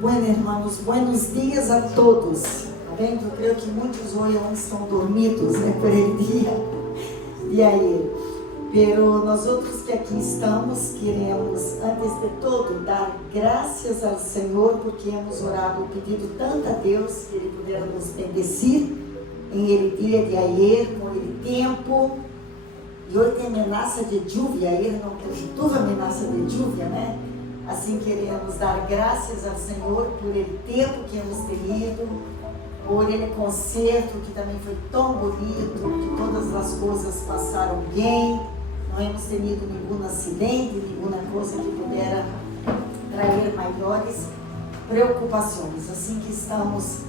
Bueno, hermanos, buenos dias a todos. Amém? Eu creio que muitos hoje estão dormidos, por el dia. E aí? Pero nós outros que aqui estamos, queremos, antes de todo, dar graças ao Senhor, porque hemos orado, pedido tanto a Deus que Ele pudera nos bendecir em ele dia de ayer, com ele tempo. E hoje tem ameaça de lluvia, ayer não teve ameaça de lluvia, né? Assim queremos dar graças ao Senhor por ele tempo que hemos tenido, por ele concerto que também foi tão bonito, que todas as coisas passaram bem, não hemos tenido nenhum acidente, nenhuma coisa que pudera trazer maiores preocupações. Assim que estamos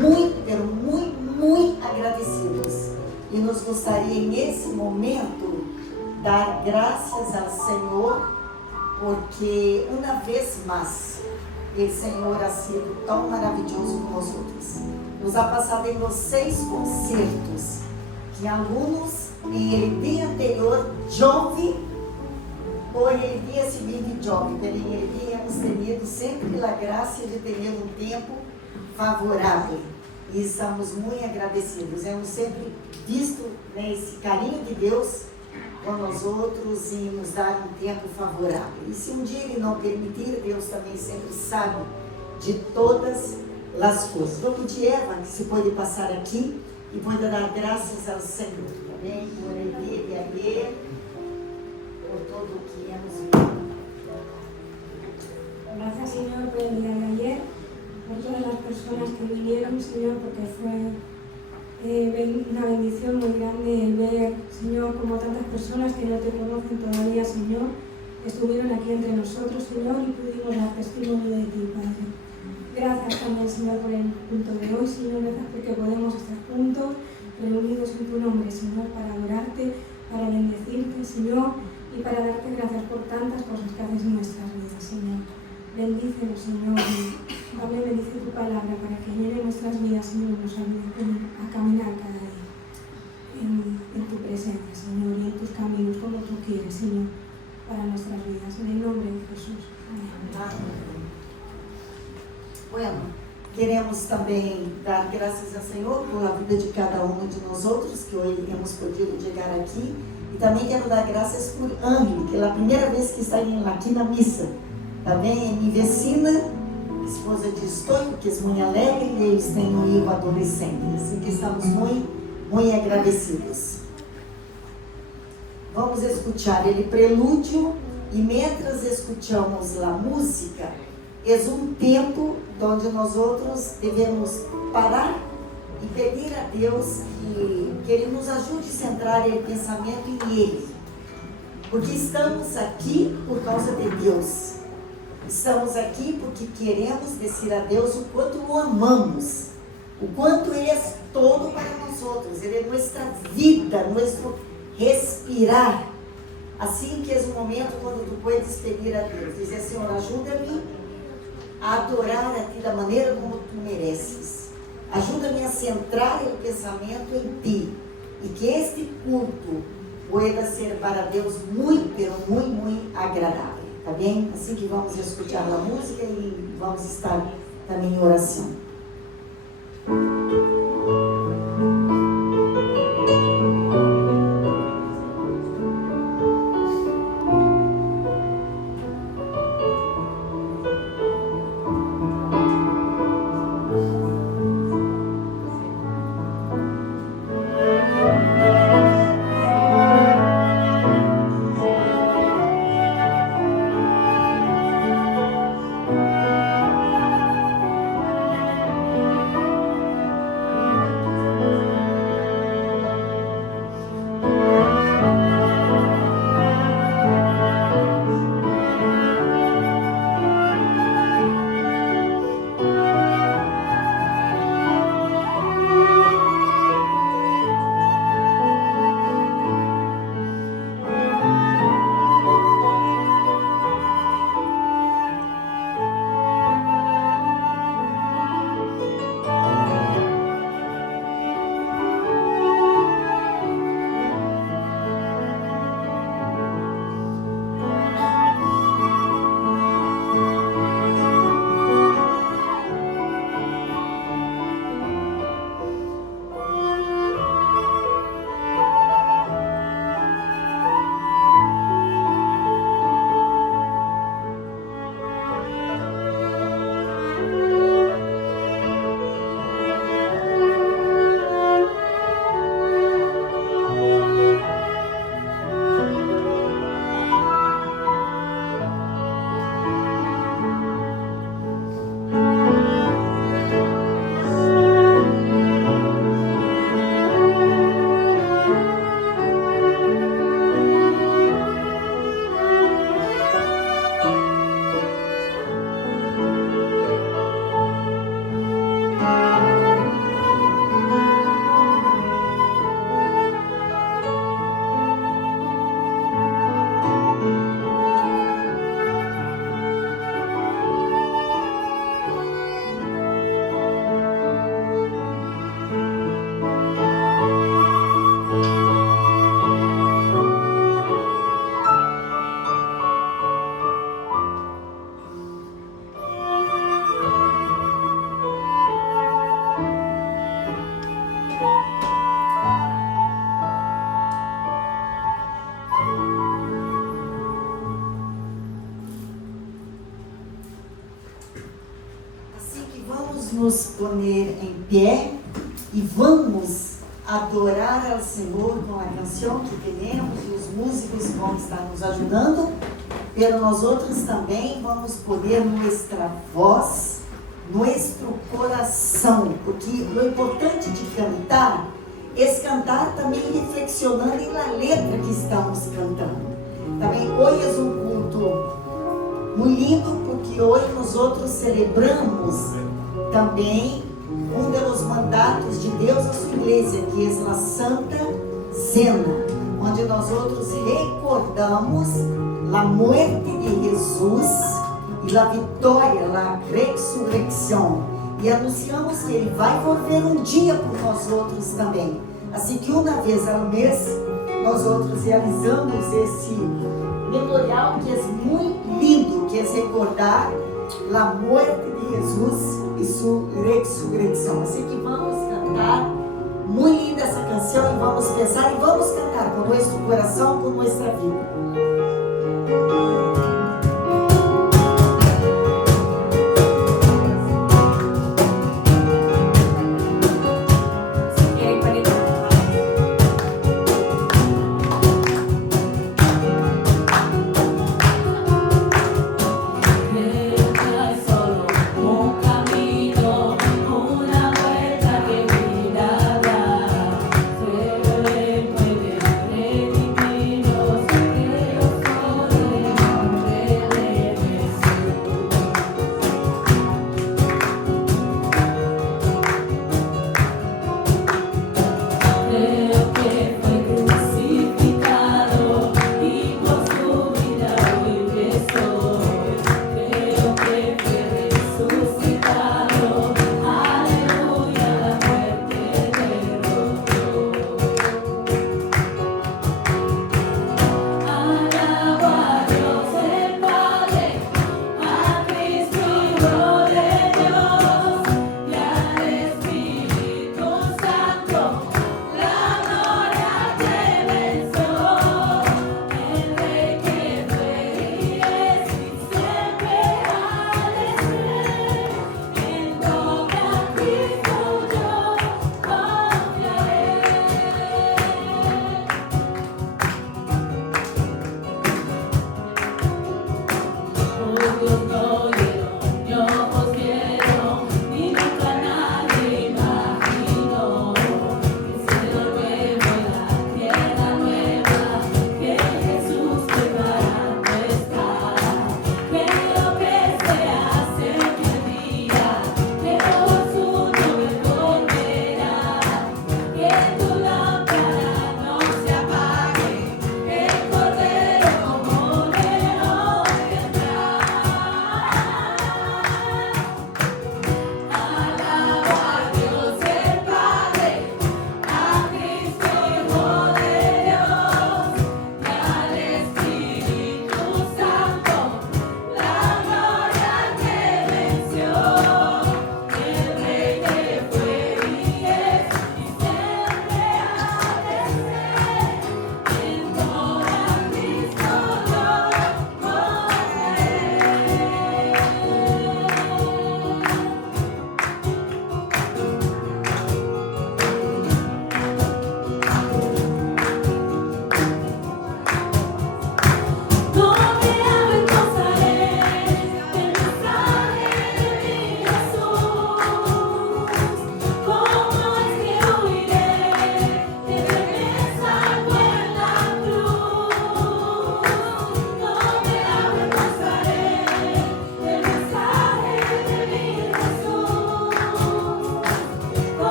muito agradecidos e nos gostaria nesse momento dar graças ao Senhor, porque uma vez mais o Senhor ha sido tão maravilhoso com nós outros. Nos ha passado em nos 6 concertos, que alguns em ele dia anterior chove, ou em ele dia seguinte chove, mas em ele dia hemos tenido sempre a graça de ter um tempo favorável. E estamos muito agradecidos. Hemos sempre visto, né, esse carinho de Deus com nós outros e nos dar um tempo favorável. E se um dia Ele não permitir, Deus também sempre sabe de todas as coisas. Vou pedir Eva que se pode passar aqui e pode dar graças ao Senhor. Amém? Por ele de ayer, por tudo o que hemos visto. Gracias, Señor, por el día de ayer, por todas las personas que vinieron, Señor, porque fue una bendición muy grande el ver, Señor, como tantas personas que no te conocen todavía, Señor, estuvieron aquí entre nosotros, Señor, y pudimos dar testimonio de ti, Padre. Gracias también, Señor, por el punto de hoy, Señor, gracias porque podemos estar juntos, reunidos en tu nombre, Señor, para adorarte, para bendecirte, Señor, y para darte gracias por tantas cosas que haces en nuestras vidas, Señor. Bendícenos, Señor, y también bendice tu palabra para que llene nuestras vidas, Señor, y nos ayude a caminar cada día en tu presencia, Señor, y en tus caminos como tú quieres, Señor, para nuestras vidas. En el nombre de Jesús. Amén. Bueno, queremos também dar graças ao Senhor por a vida de cada um de nós outros, que hoje hemos podido chegar aqui. E também quero dar graças por Ângela, que é a primeira vez que está aqui na missa. Também é minha vecina, esposa de Estoio, que é muito alegre, e eles têm um filho adolescente. Assim que estamos muito agradecidos. Vamos escutar ele prelúdio, e mientras escutamos a música, é um tempo onde nós outros devemos parar e pedir a Deus que Ele nos ajude a centrar o pensamento em Ele. Porque estamos aqui por causa de Deus. Estamos aqui porque queremos dizer a Deus o quanto o amamos, o quanto Ele é todo para nós outros. Ele é nossa vida, nosso respirar. Assim que é o momento quando tu podes pedir a Deus, dizer: Senhor, ajuda-me a adorar a Ti da maneira como Tu mereces. Ajuda-me a centrar o pensamento em Ti. E que este culto pueda ser para Deus muito agradável. Tá bem? Assim que vamos escutar a música e vamos estar também em oração. vamos nos poner em pé e vamos adorar ao Senhor com a canção que teremos, e os músicos vão estar nos ajudando, pero nós outros também vamos poder nossa voz, nosso coração, porque o importante de cantar é cantar também reflexionando na letra que estamos cantando. Também hoje é culto muito lindo, porque hoje nós outros celebramos também dos mandatos de Deus à sua igreja, que é a Santa Cena, onde nós outros recordamos a morte de Jesus e a vitória, a ressurreição, e anunciamos que Ele vai volver um dia por nós outros também. Assim que uma vez ao mês nós outros realizamos esse memorial que é muito lindo, que é recordar a morte de Jesus e sua ressurreição. Assim que vamos cantar muito linda essa canção, e vamos pensar e vamos cantar com nosso coração, com nossa vida.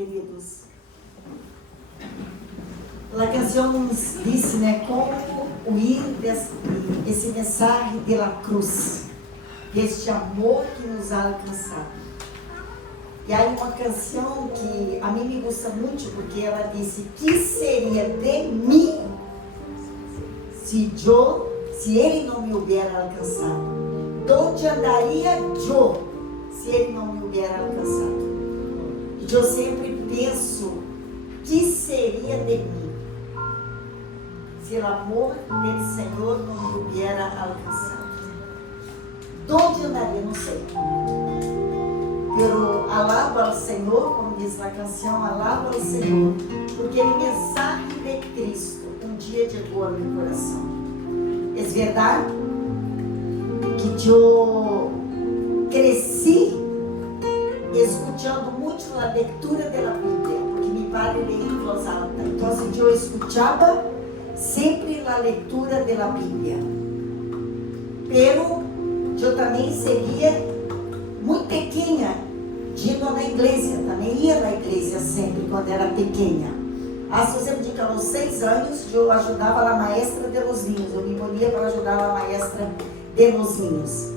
queridos. A canção nos disse, né, como huir desse mensagem da cruz, deste amor que nos ha alcançado. E aí uma canção que a mim me gusta muito, porque ela disse: que seria de mim se ele não me houvesse alcançado? Onde andaria eu se ele não me houvesse alcançado? E eu sempre penso: que seria de mim se o amor do Senhor não me houvesse alcançado? Onde andaria? Não sei. Pero alabo ao Senhor, como diz na canção, alabo ao Senhor, porque o mensagem de Cristo um dia chegou ao meu coração. É verdade que eu cresci escutando muito a leitura da Bíblia, porque meu pai leía em voz alta. Então eu escutava sempre a leitura da Bíblia. Pero eu também seguia muito pequena, indo na igreja, também ia na igreja sempre quando era pequena. Se você me diz que aos 6 anos eu ajudava a maestra de los niños, eu me ponia para ajudar a maestra de los niños.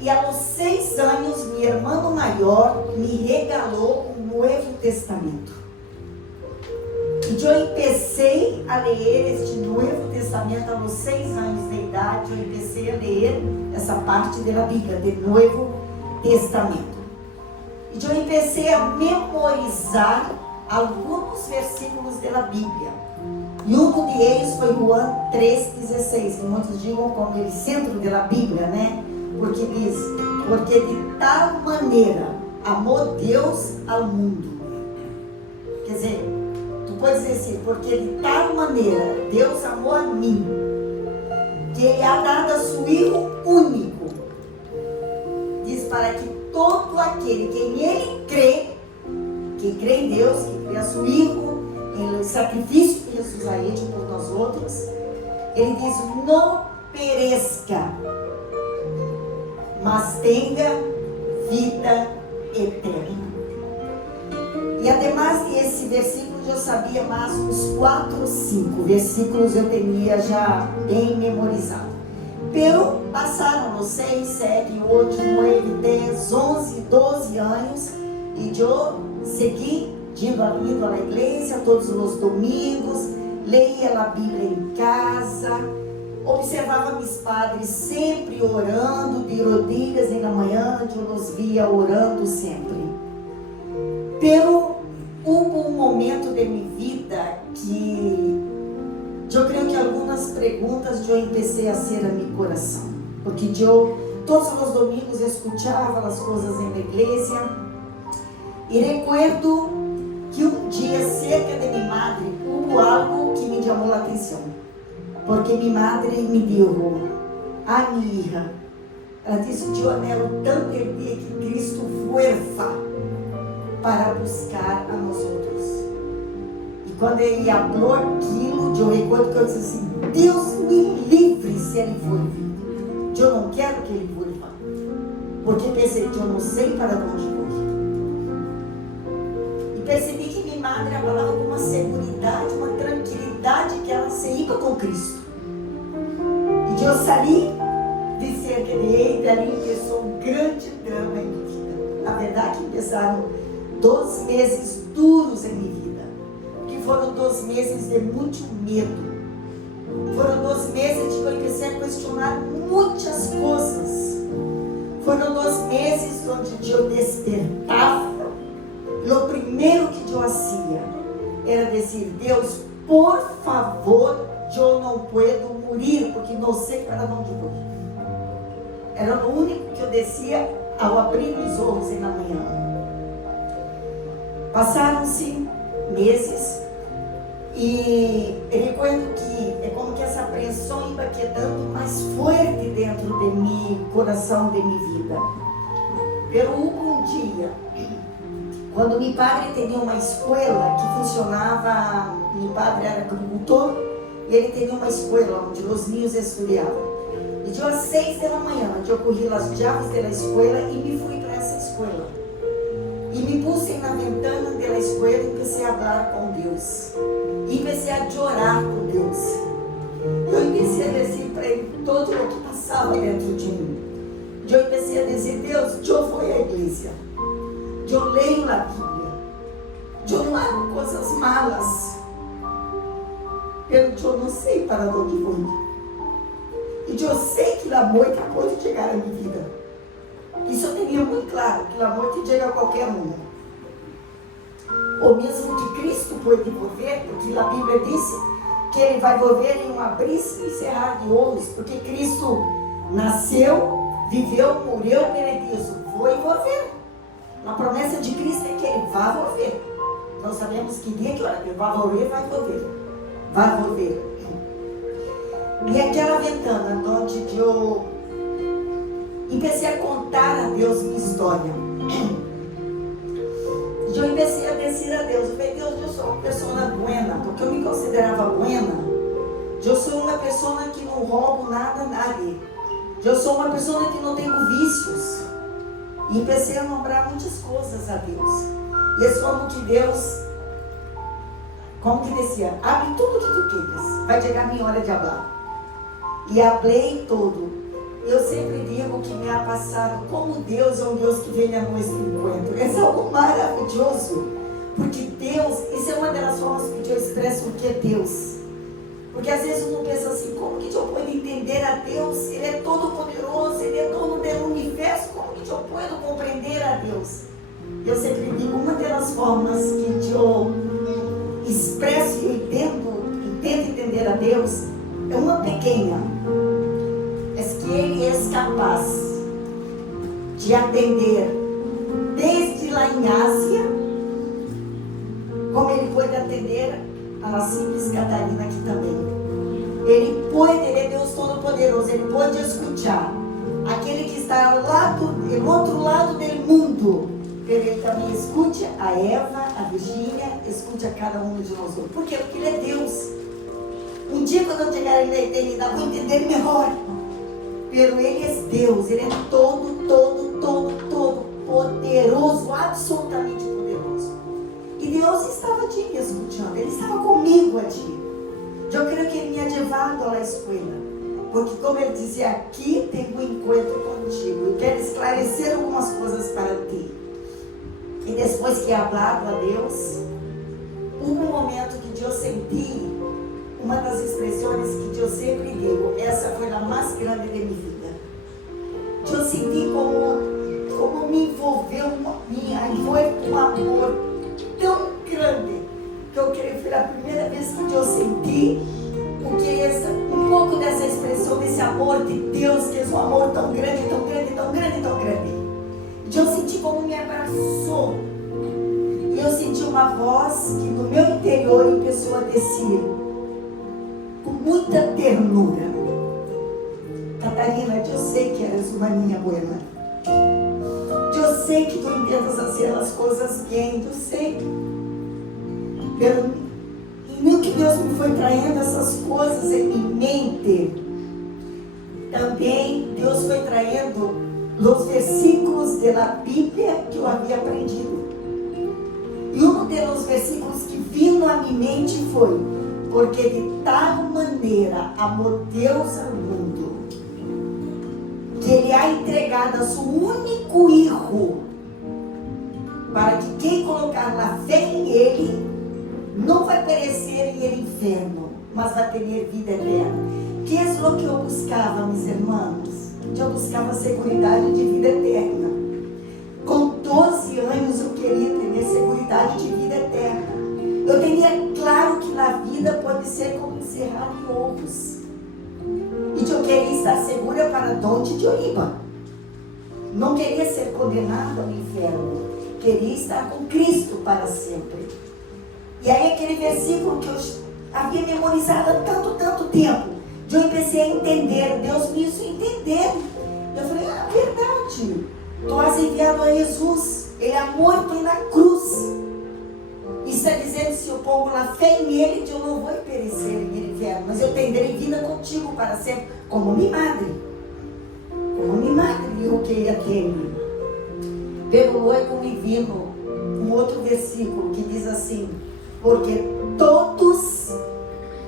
E aos 6 anos, meu irmão maior me regalou o Novo Testamento. E eu comecei a ler este Novo Testamento aos 6 anos de idade. Eu comecei a ler essa parte da Bíblia, do Novo Testamento. E eu comecei a memorizar alguns versículos da Bíblia. E um deles foi João 3,16, que muitos digam como o centro da Bíblia, né? Porque diz: porque de tal maneira amou Deus ao mundo. Quer dizer, tu pode dizer assim: porque de tal maneira Deus amou a mim, que Ele ha dado a seu Filho único. Diz: para que todo aquele que nele crê, que crê em Deus, que crê a seu Filho, em sacrifício que Jesus ha hecho por nós outros, ele diz: não pereça, mas tenha vida eterna. E además desse versículo, eu sabia mais uns 4 ou 5 versículos, eu tinha já bem memorizado. Pero passaram os 6, 7, 8, 9, 10, 11, 12 anos, e eu segui indo à igreja todos os domingos, leia a Bíblia em casa, observava meus padres sempre orando, de rodilhas na manhã, eu os via orando sempre. Pero houve um momento de minha vida que eu creio que algumas perguntas eu comecei a ser a meu coração, porque eu todos os domingos escutava as coisas na igreja, e recuerdo que um dia, cerca de minha madre, houve algo que me chamou a atenção, porque minha madre me disse: minha hija, ela disse: eu anelo tanto el dia que Cristo vuelva para buscar a nós outros. E quando ele falou aquilo, eu recordo que eu disse assim: Deus me livre se ele vuelve. Eu não quero que ele vuelva, porque pensei: eu não sei para onde vou. Percebi que minha madre falava com uma segurança, uma tranquilidade, que ela se ia com Cristo. E eu saí de cerca de ele, dali começou um grande drama em minha vida. Na verdade, começaram 2 meses duros em minha vida, que foram 2 meses de muito medo. Foram 2 meses que eu comecei a questionar muitas coisas. Foram 2 meses onde eu despertava. O primeiro que eu fazia era dizer: Deus, por favor, eu não posso morrer, porque não sei para onde vou. Era o único que eu descia ao abrir os olhos na manhã. Passaram-se meses e eu recordo que é como que essa apreensão ia quedando mais forte dentro de meu coração, de minha vida. Pero um dia, quando meu padre tinha uma escola que funcionava, meu padre era agricultor, e ele tinha uma escola onde os niños estudavam. E eu às 6 da manhã, eu corri as chaves da escola e me fui para essa escola. E me puse na ventana da escola e comecei a falar com Deus. E comecei a chorar com Deus. Eu comecei a dizer para Ele todo o que passava dentro de mim. Eu comecei a dizer: Deus, eu vou à igreja. Eu leio a Bíblia. Eu não hago coisas malas. Eu não sei para onde vou ir. E eu sei que o amor acabou de chegar à minha vida. Isso eu tenho muito claro, que o amor te chega a qualquer um. Ou mesmo que Cristo pode volver, porque a Bíblia disse que Ele vai volver em um abrir e cerrar de olhos, porque Cristo nasceu, viveu, morreu, peregrino, foi volver. A promessa de Cristo é que Ele vai volver. Nós sabemos que dia que hora que Ele vai volver, vai volver. Vai volver. E aquela ventana onde eu comecei a contar a Deus minha história. Eu comecei a dizer a Deus: eu falei, Deus, eu sou uma pessoa buena, porque eu me considerava buena. Eu sou uma pessoa que não roubo nada a nadie. Eu sou uma pessoa que não tenho vícios. E comecei a nombrar muitas coisas a Deus. E é como que Deus, como que dizia, abre tudo o que tu queres, vai chegar a minha hora de falar. E falei todo. Eu sempre digo que me ha passado como Deus é um Deus que vem a nosso encontro. É algo maravilhoso. Porque Deus, isso é uma das formas que eu expresso o que é Deus. Porque às vezes uno pensa assim: como que eu posso entender a Deus? Ele é todo poderoso, Ele é dono do universo. Como que eu posso compreender a Deus? Eu sempre digo, uma das formas que eu expresso e entendo entender a Deus é uma pequena. É que Ele é capaz de atender desde lá em Ásia, como Ele pode atender a simples Catarina aqui também. Ele é Deus Todo-Poderoso, Ele pode escutar aquele que está lá do outro lado do mundo. Ele também escute a Eva, a Virgínia, escute a cada um de nós. Por quê? Porque Ele é Deus. Um dia, quando eu chegar na eternidade, vou entender melhor. Pero Ele é Deus, Ele é todo poderoso, absolutamente poderoso. E Deus estava ali me escutando, Ele estava comigo ali. Eu creio que Ele me ha levado à escola, porque como Ele dizia, aqui tenho um encontro contigo, eu quero esclarecer algumas coisas para ti. E depois que falado a Deus, houve um momento que eu senti uma das expressões que eu sempre digo, essa foi a mais grande de minha vida. Eu senti como me envolveu um amor tão grande, que eu creio que foi a primeira vez que eu senti o que é um pouco dessa expressão, desse amor de Deus, que é um amor tão grande, tão grande, tão grande, tão grande. Eu senti como me abraçou. E eu senti uma voz que no meu interior começou a descer com muita ternura: Catarina, eu sei que eres uma minha buena. Eu sei que tu intentas fazer as coisas bem, eu sei. E no que Deus me foi traindo essas coisas em minha mente, também Deus foi traindo os versículos da Bíblia que eu havia aprendido. E um dos versículos que vindo à minha mente foi: porque de tal maneira amou Deus ao mundo, que Ele ha entregado a seu único Filho, para que quem colocar na fé em Ele não vai perecer em el inferno, mas vai ter vida eterna. Que é o que eu buscava, meus irmãos? Eu buscava seguridade de vida eterna. Com 12 anos eu queria ter seguridade de vida eterna. Eu tinha claro que na vida pode ser como encerrar de ovos. E eu queria estar segura para onde eu ia. Não queria ser condenada ao inferno. Queria estar com Cristo para sempre. E aí aquele versículo que eu havia memorizado há tanto tempo, eu comecei a entender. Deus me hizo entender. Eu falei: verdade. Tu has enviado a Jesus. Ele é morto na cruz. E está dizendo: se eu pongo a fé nele, eu não vou perecer em inferno, mas eu terei vida contigo para sempre, como minha madre. Como minha madre, eu queria ter. Pelo luego me vino um outro versículo que diz assim: porque todos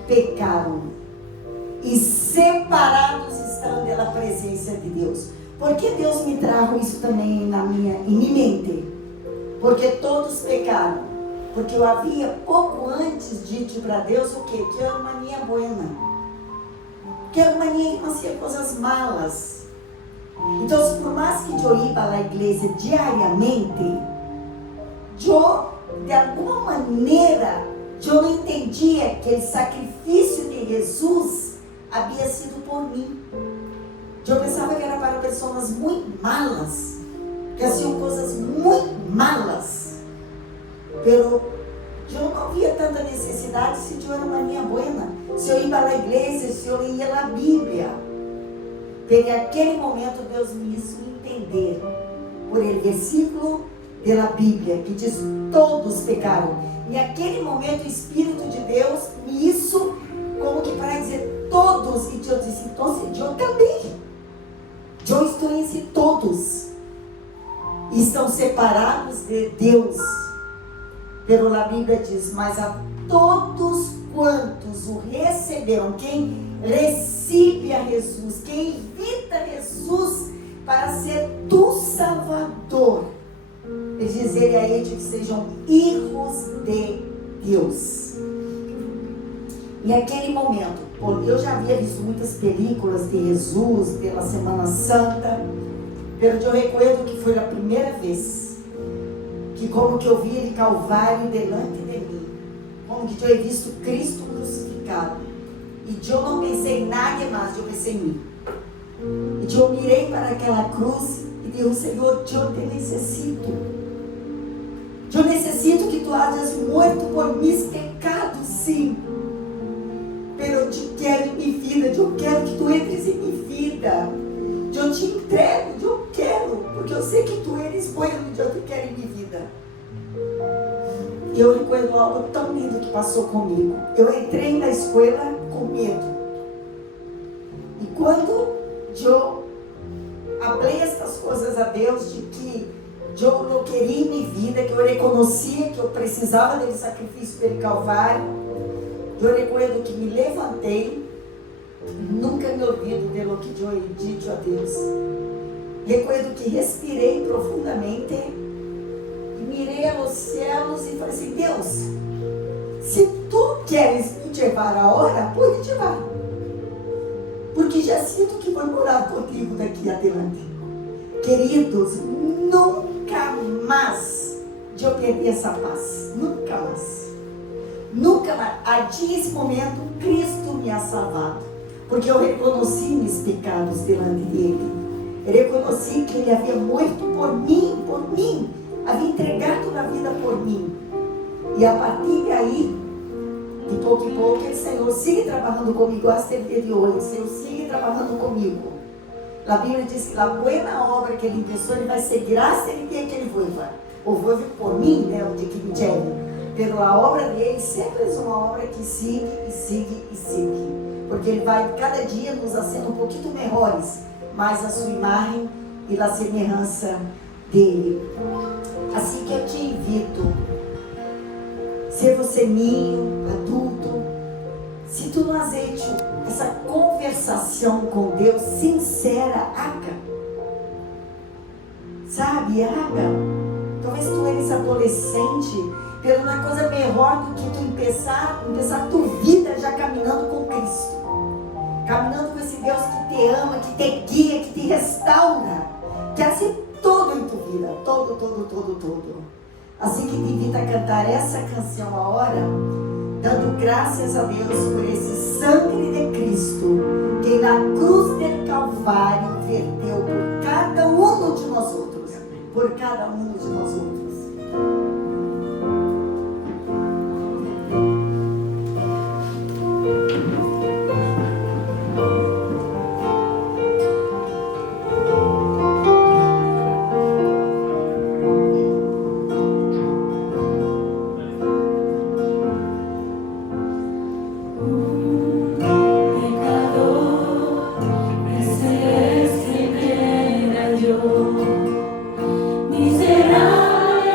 pecaram e separados estão da presença de Deus. Por que Deus me trajo isso também em minha mente? Porque todos pecaram. Porque eu havia pouco antes dito para Deus o quê? Que era uma mania buena. Que era uma mania que fazia coisas malas. Então, por mais que eu ia à igreja diariamente, eu, de alguma maneira, eu não entendia que o sacrifício de Jesus havia sido por mim. Eu pensava que era para pessoas muito malas, que faziam coisas muito malas. Pero eu não via tanta necessidade se eu era uma minha buena, se eu ia à igreja, se eu lia a Bíblia. Porque naquele momento Deus me hizo entender por el versículo da Bíblia que diz: todos pecaram. E naquele momento o Espírito de Deus me hizo como que para dizer todos. E eu disse: então eu também. Eu estou em si todos. Estão separados de Deus. Pero a Bíblia diz: mas a todos quantos o receberam, quem recebe a Jesus, quem invita Jesus para ser tu Salvador, ele diz ele a eles que sejam filhos de Deus. E naquele momento, eu já havia visto muitas películas de Jesus pela Semana Santa, pero eu recuerdo que foi a primeira vez que como que eu vi ele Calvário delante de mim, como que eu he visto Cristo crucificado, e eu não pensei em nada mais, eu pensei em mim. E eu mirei para aquela cruz e disse: Senhor, eu te necessito. Eu necessito que tu hayas morto por meus pecados, sim. Pero eu te quero em minha vida, eu quero que tu entres em minha vida. Eu te entrego, eu quero, porque eu sei que tu eres bueno e eu te quero em minha vida. E eu recuerdo algo tão lindo que passou comigo. Eu entrei na escola com medo. E quando eu falei estas coisas a Deus, de que eu não queria em minha vida, que eu reconhecia que eu precisava dele sacrifício pelo Calvário, eu recuerdo que me levantei, nunca me ouvido pelo que eu disse a Deus. Recuerdo que respirei profundamente e mirei aos céus e falei assim: Deus, se tu queres me levar a hora, pode levar. Porque já sinto que vou morar contigo daqui adiante. Queridos, nunca mais eu perdi essa paz. Nunca mais. Nunca mais. A esse momento, Cristo me ha salvado. Porque eu reconheci meus pecados delante dele. Eu reconheci que ele havia morto por mim. Havia entregado a vida por mim. E a partir daí, de pouco em pouco, o Senhor sigue trabalhando comigo até o dia de hoje. O Senhor sigue trabalhando comigo. A Bíblia diz que a boa obra que ele começou, ele vai seguir até o dia que ele vuelva. Ou vuelve por mim, né, o dia que me chega. Pero a obra dele sempre é uma obra que sigue e sigue e sigue. Porque ele vai cada dia nos fazendo um pouquinho melhores, mais a sua imagem e a semelhança dele. Assim que eu te invito, se você ninho, adulto, se tu não has hecho essa conversação com Deus sincera, haga. Sabe, haga. Talvez tu eres adolescente, pero não é coisa melhor do que tu começar tua vida já caminhando com Cristo. Caminhando com esse Deus que te ama, que te guia, que te restaura, que hace todo em tua vida, todo. Assim que te invito a cantar essa canção agora, dando graças a Deus por esse sangue de Cristo, que na cruz do Calvário verteu por cada um de nós outros, por cada um de nós outros. Miserável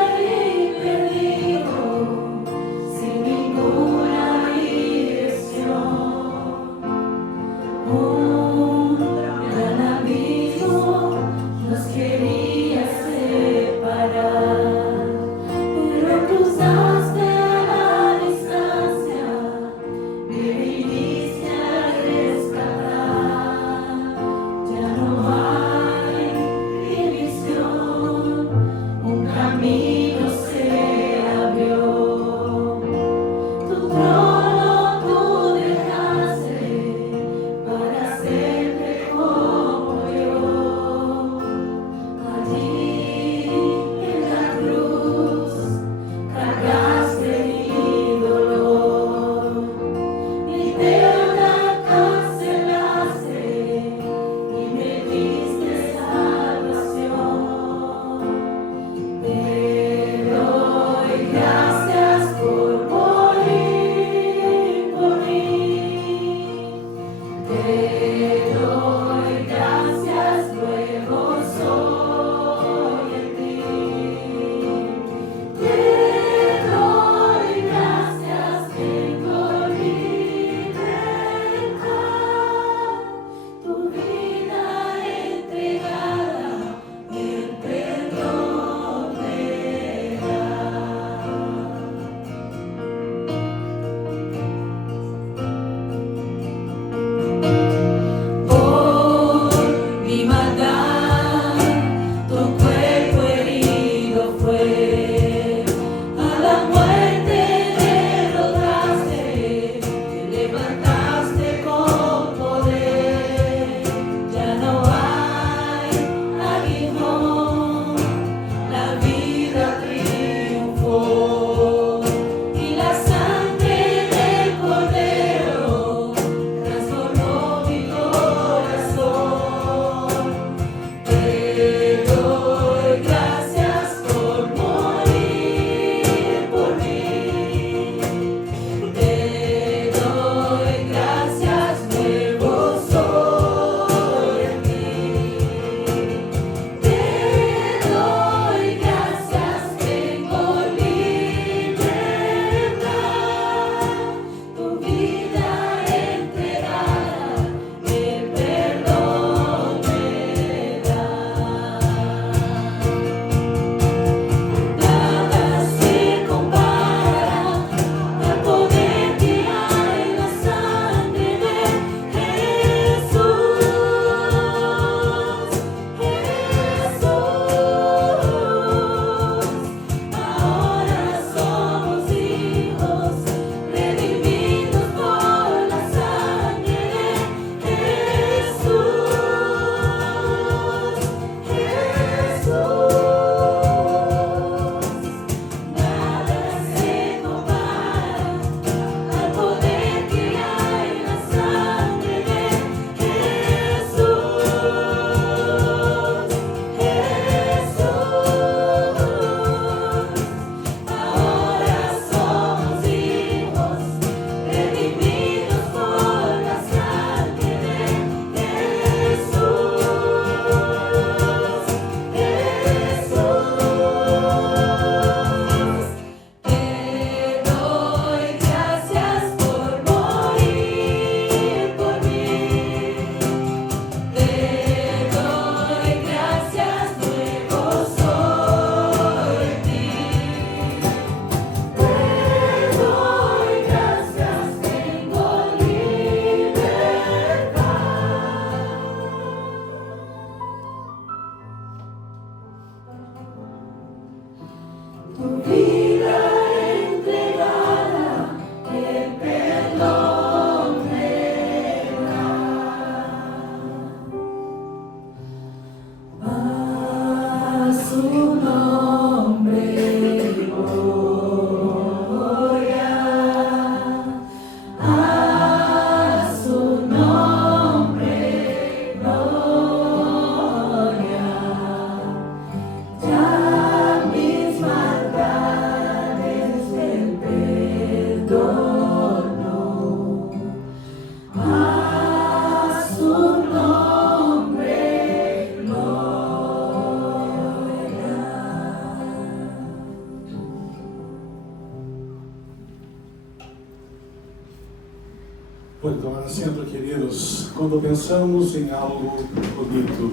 Pode tomar assento, queridos. Quando pensamos em algo bonito,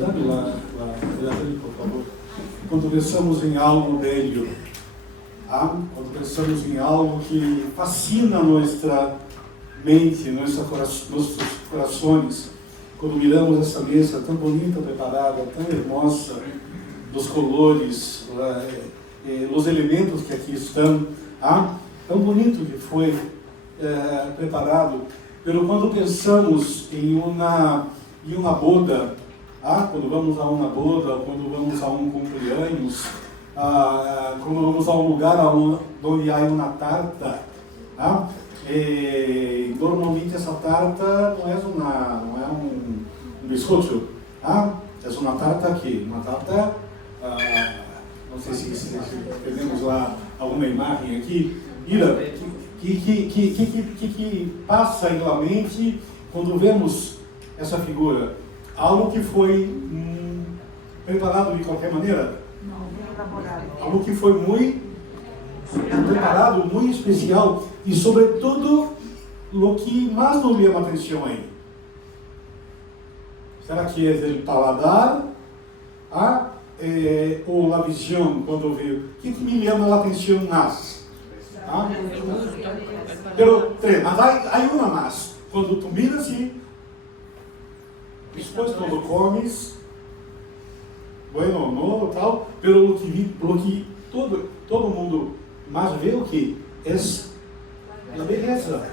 dá-me lá, por favor. Quando pensamos em algo bello, quando pensamos em algo que fascina nossa mente, nossos corações, quando miramos essa mesa tão bonita, preparada, tão hermosa, dos colores, os elementos que aqui estão, tão bonito que foi preparado. Pero quando pensamos em uma boda, quando vamos a uma boda, quando vamos a um cumpleaños, quando vamos a um lugar onde há uma tarta, normalmente essa tarta não é um biscoito, é uma tarta aqui, uma tarta, não sei se temos lá alguma imagem aqui, mira, que passa em la mente quando vemos essa figura? Algo que foi preparado de qualquer maneira? Não, bem elaborado. Algo que foi muito preparado, muito especial e, sobretudo, o que mais nos chama a atenção aí. Será que é o paladar? Ou a visão, quando veio? O que me chama a atenção mais? Mas há uma mais. Quando tu miras e depois quando comes, bueno ou não, tal, pelo que todo mundo mais vê o que é a beleza,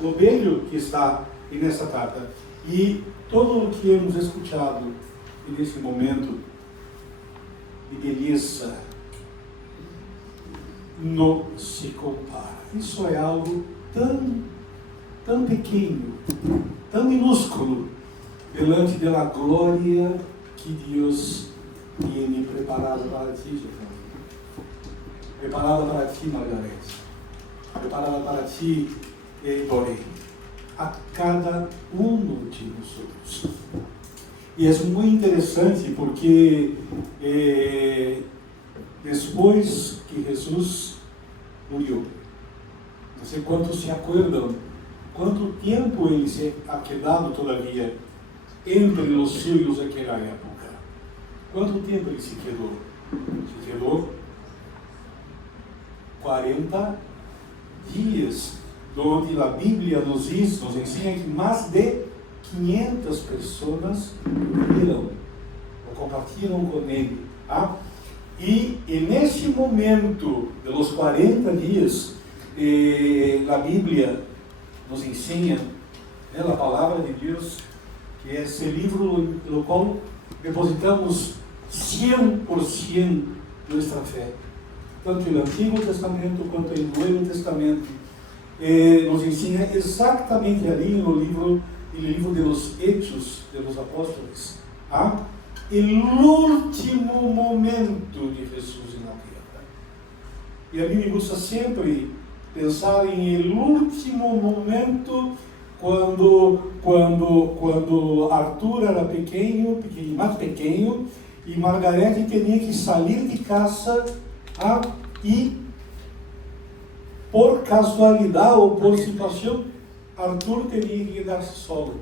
o belo que está nessa tarta. E todo o que hemos escutado nesse momento de beleza não se compara. Isso é algo tão pequeno, tão minúsculo, diante da glória que Deus tem preparado para ti, Giovanni. Preparada para ti, Margarete. Preparada para ti, Dori. A cada um de nós. E é muito interessante porque depois que Jesus morreu, não sei quantos se acordam, quanto tempo ele se ha quedado todavia entre os céus naquela época. Quanto tempo ele se quedou? Se quedou 40 dias, onde a Bíblia nos diz, nos ensina que mais de 500 pessoas viram ou compartilham com ele. E nesse momento, dos 40 dias, a Bíblia nos ensina, a palavra de Deus, que é esse livro no qual depositamos 100% nossa fé. Tanto no Antigo Testamento quanto no Novo Testamento, nos ensina exatamente ali no livro de los Hechos de los Apóstolos, o último momento de Jesus na terra. E a mim me gusta sempre pensar em o último momento quando Arthur era pequeno, mais pequeno, e Margarete tinha que sair de casa e, por casualidade ou por situação, Arthur teria que quedar-se solo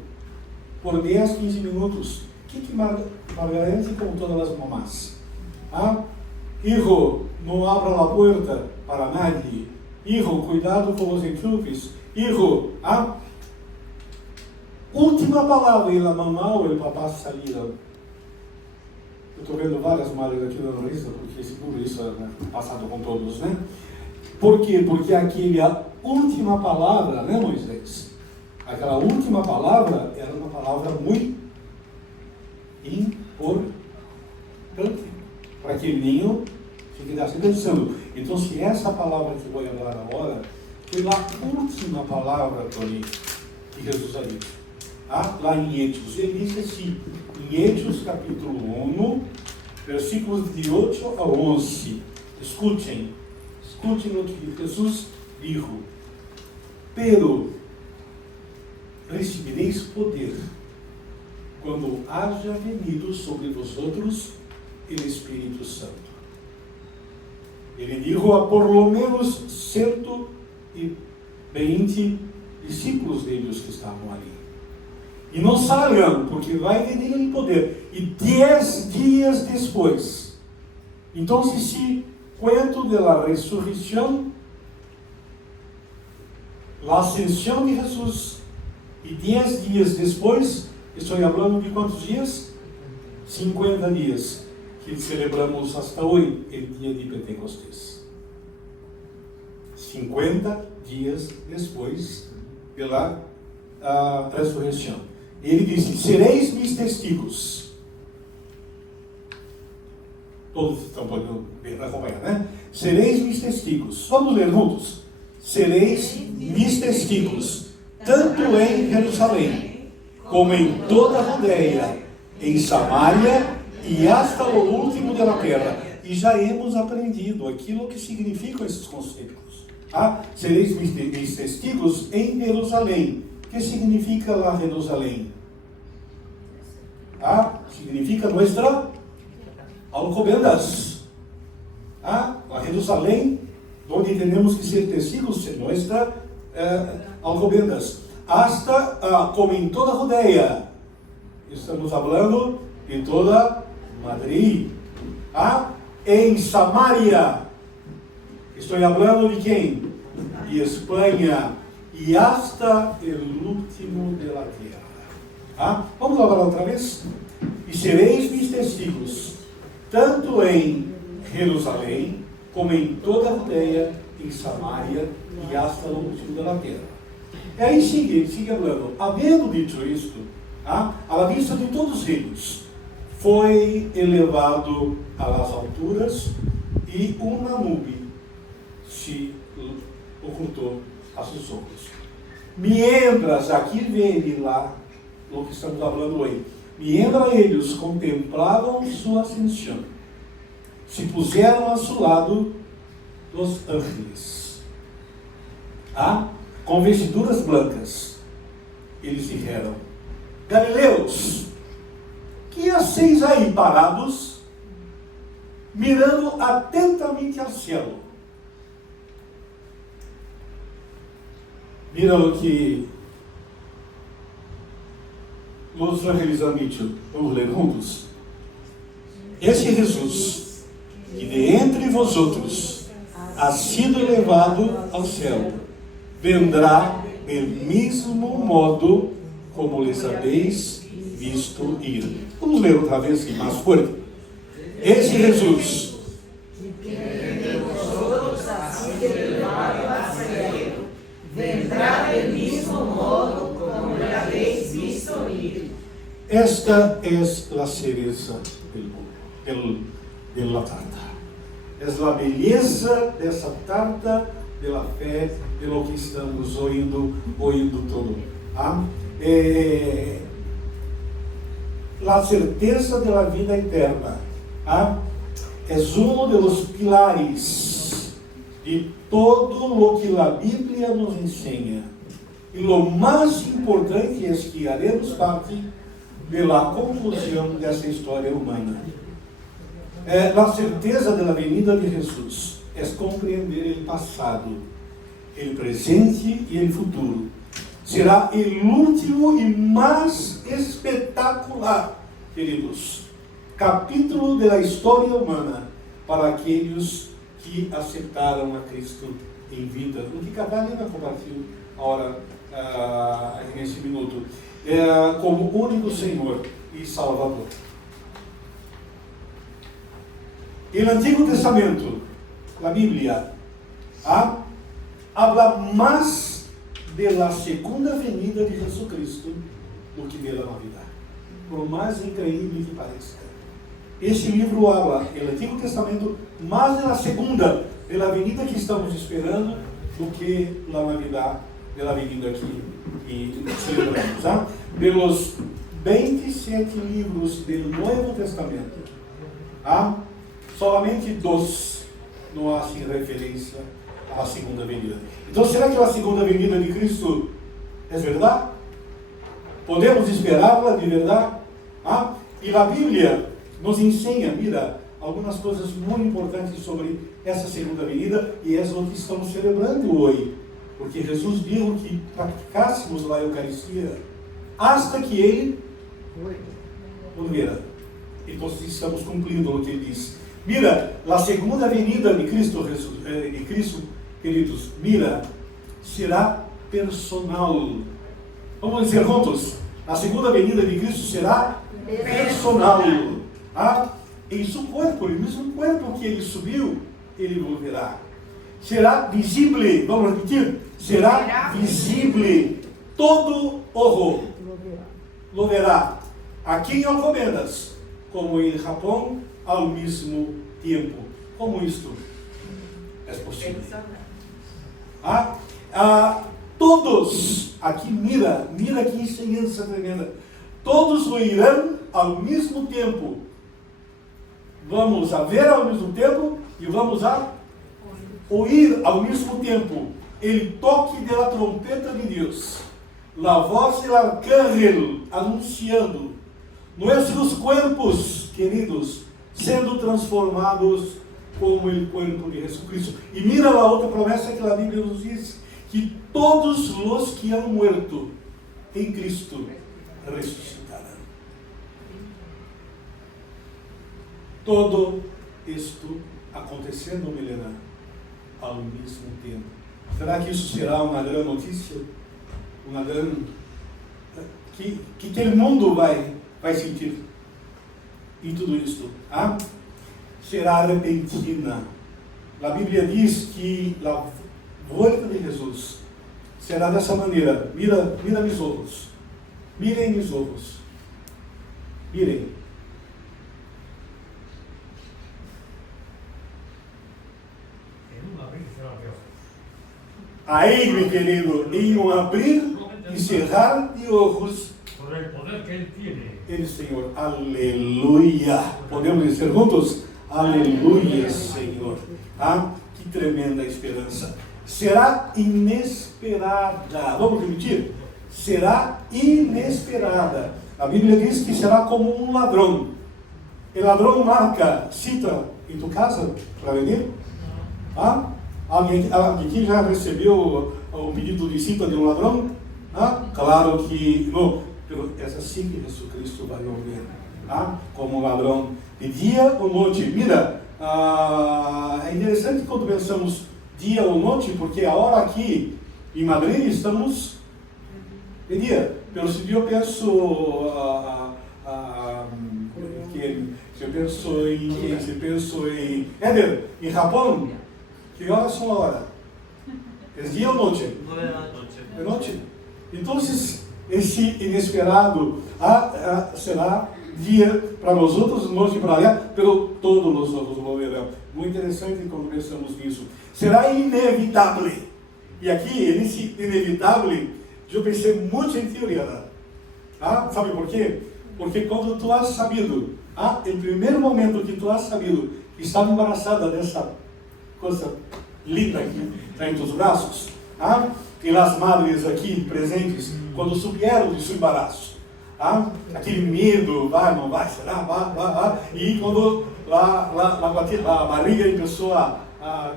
por 10, 15 minutos. O que Margarete, como todas as mamás? Hijo, não abra a porta para nadie. Hijo, cuidado com os enxufes. Hijo, última palavra, e a mamá ou o papá saíram. Eu estou vendo várias Marias aqui na lista, porque seguro isso é passado com todos, né? Por quê? Porque aquela última palavra, né, Moisés? Aquela última palavra era uma palavra muito importante para que o ninho ficasse pensando. Então, se essa palavra que eu vou falar agora foi a última palavra, Tony, que Jesus ha dito. Lá em Hechos, ele disse assim, em Hechos capítulo 1, versículos de 8 a 11, escutem o que Jesus dijo: pero recebereis poder quando haja venido sobre vosotros o Espírito Santo. Ele dijo a por lo menos 120 discípulos deles que estavam ali. E não salgam, porque vai vir em poder. E 10 dias depois, então se cuento de la ressurreição, la ascensão de Jesus, e 10 dias depois, estou falando de quantos dias? 50 dias, que celebramos hasta hoje, o dia de Pentecostes. 50 dias depois pela ressurreição. Ele disse: sereis meus testigos. Todos estão podendo acompanhar, né? Sereis meus testigos. Vamos ler juntos. Sereis meus testigos, tanto em Jerusalém, como em toda a Judeia, em Samaria e hasta o último da terra. E já hemos aprendido aquilo que significam esses conceitos. Sereis meus testigos em Jerusalém. O que significa lá Jerusalém? Significa nuestra alcobendas. A Jerusalém, onde temos que ser testigos, nuestra alcobendas. Hasta, como em toda a Judeia. Estamos falando de toda Madrid. Em Samaria. Estou falando de quem? De Espanha. E hasta o último da terra. Vamos lá outra vez? E sereis meus testigos, tanto em Jerusalém, como em toda a Judeia, em Samaria e hasta o último da terra. E aí sigue falando. Havendo dito isto, à vista de todos eles, foi elevado às alturas e uma nuvem se ocultou a seus olhos. Mientras, aqui vem lá, o que estamos falando hoje, mientras eles contemplavam sua ascensão, se puseram a seu lado os ángeles, com vestiduras blancas. Eles disseram: Galileus, que hacéis aí parados, mirando atentamente ao céu? Mira o que os ángeles han dicho. Vamos ler juntos. Esse Jesus, que de entre vosotros ha sido elevado ao céu, vendrá do mesmo modo como lhes habéis visto ir. Vamos ler outra vez aqui, mais forte. Esse Jesus, vendrá del mismo modo como le habéis visto ir. Esta es la cereza de la tarta. Es la belleza dessa tarta de la fé, de lo que estamos ouvindo todo. La certeza de la vida eterna. Es uno de los pilares de todo lo que a Bíblia nos ensina. E o mais importante é que haremos parte da conclusão dessa história humana. A certeza da venida de Jesus é compreender o passado, o presente e o futuro. Será o último e mais espetacular, queridos, capítulo da história humana para aqueles que aceitaram a Cristo em vida. O que Catalina compartilhou agora, nesse minuto, como único Senhor e Salvador. o Antigo Testamento, a Bíblia, habla mais da segunda venida de Jesus Cristo do que da Navidad. Por mais incrível que pareça. Este livro habla, o Antigo Testamento, mais da segunda, da venida que estamos esperando, do que a Navidad, da venida que celebramos. Pelos 27 livros do Novo Testamento, solamente 2 não fazem referência à segunda venida. Então, será que a segunda venida de Cristo é verdade? Podemos esperá-la de verdade? E a Bíblia nos ensina, mira, algumas coisas muito importantes sobre essa segunda venida, e é o que estamos celebrando hoje, porque Jesus disse que praticássemos a Eucaristia hasta que Ele volviera. Então estamos cumprindo o que Ele disse. Mira, a segunda venida de Cristo, queridos, mira, será personal. Vamos dizer juntos? A segunda venida de Cristo será personal. Em seu corpo, o mesmo corpo que Ele subiu, Ele volverá. Será visível, vamos repetir? Será visível. Todo ojo lo verá. Aqui em Alcobendas, como em Japão, ao mesmo tempo. Como isto é possível? Todos, aqui mira que ensinança tremenda. Todos o irão ao mesmo tempo. Vamos a ver ao mesmo tempo e vamos a ouvir ao mesmo tempo o toque da trompeta de Deus, a voz do arcángel anunciando nossos corpos, queridos, sendo transformados como o corpo de Jesus Cristo. E mira a outra promessa que a Bíblia nos diz, que todos os que han muerto em Cristo ressuscitarão. Todo isto acontecendo, Milena, ao mesmo tempo. Será que isso será uma grande notícia? Uma grande... que o mundo vai sentir em tudo isto? Será repentina. A Bíblia diz que a volta de Jesus será dessa maneira. Mira meus olhos. Mirem meus olhos. Mirem. Aí, meu querido, em um abrir e cerrar de olhos, por el poder que Él tiene. Ele, Senhor, aleluia. Podemos dizer juntos? Aleluia, Senhor. Que tremenda esperança. Será inesperada. Vamos repetir? Será inesperada. A Bíblia diz que será como um ladrão. O ladrão marca cita em tua casa para venir? Alguém aqui já recebeu o pedido de cita de um ladrão? Claro que não. É assim que Jesus Cristo vai volver, como ladrão de dia ou noite. Mira, é interessante quando pensamos dia ou noite, porque a hora aqui em Madrid estamos de dia. Mas se eu penso se penso em Éder, em Japão, que horas são a hora? É dia ou noite? É noite. Então, esse inesperado será dia para nós outros, noite para lá, pero todos nós outros lo verão. Muito interessante quando pensamos nisso. Será inevitável. E aqui, nesse inevitável, eu pensei muito em teoria. Sabe por quê? Porque quando tu has sabido, em primeiro momento que tu has sabido que estava embaraçada dessa coisa linda que está em teus braços, e as madres aqui presentes, quando souberam de seu embaraço, aquele medo, vai, não vai, será, vai, e quando a barriga começou a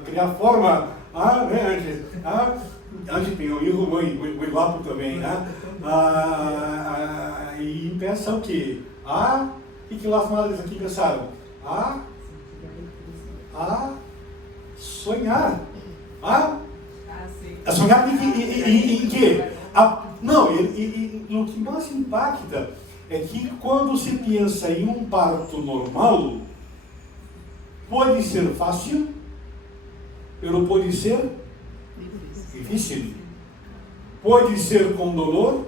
criar forma, antes tem um erro muito guapo também, e pensa o quê? E que as madres aqui pensaram? Sonhar. Sonhar em quê? Não, o que mais impacta é que quando se pensa em um parto normal, Pode ser fácil, mas pode ser difícil. Pode ser com dolor,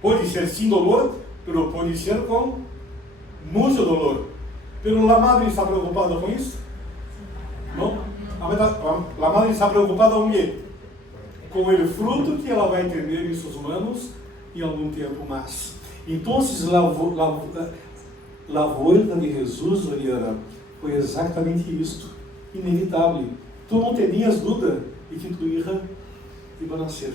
pode ser sem dolor, mas pode ser com muito dolor. Pero a madre está preocupada com isso? Não? A madre está preocupada com o quê? Com o fruto que ela vai ter em suas manos em algum tempo mais. Então, a volta de Jesus, Oriana, foi exatamente isto, inevitável. Tu não tinhas dúvida de que tua filha ia nascer.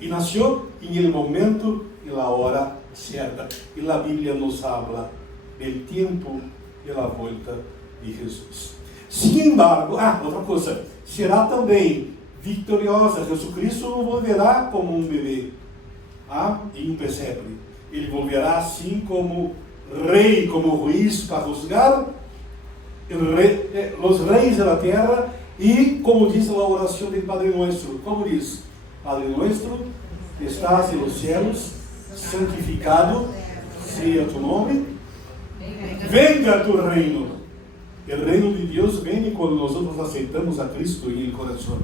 E nasceu em el momento e a hora certa. E a Bíblia nos habla del tempo de la volta de Jesus. Sin embargo, outra coisa, será também vitoriosa. Jesus não volverá como um bebê em um pesebre. Ele volverá assim como rei, como juiz para juzgar os reis da terra. E como diz a oração do Padre Nuestro, como diz? Padre Nuestro, que estás nos céus, santificado seja tu nome, venga tu reino. O reino de Deus vem quando nós aceitamos a Cristo em el coração.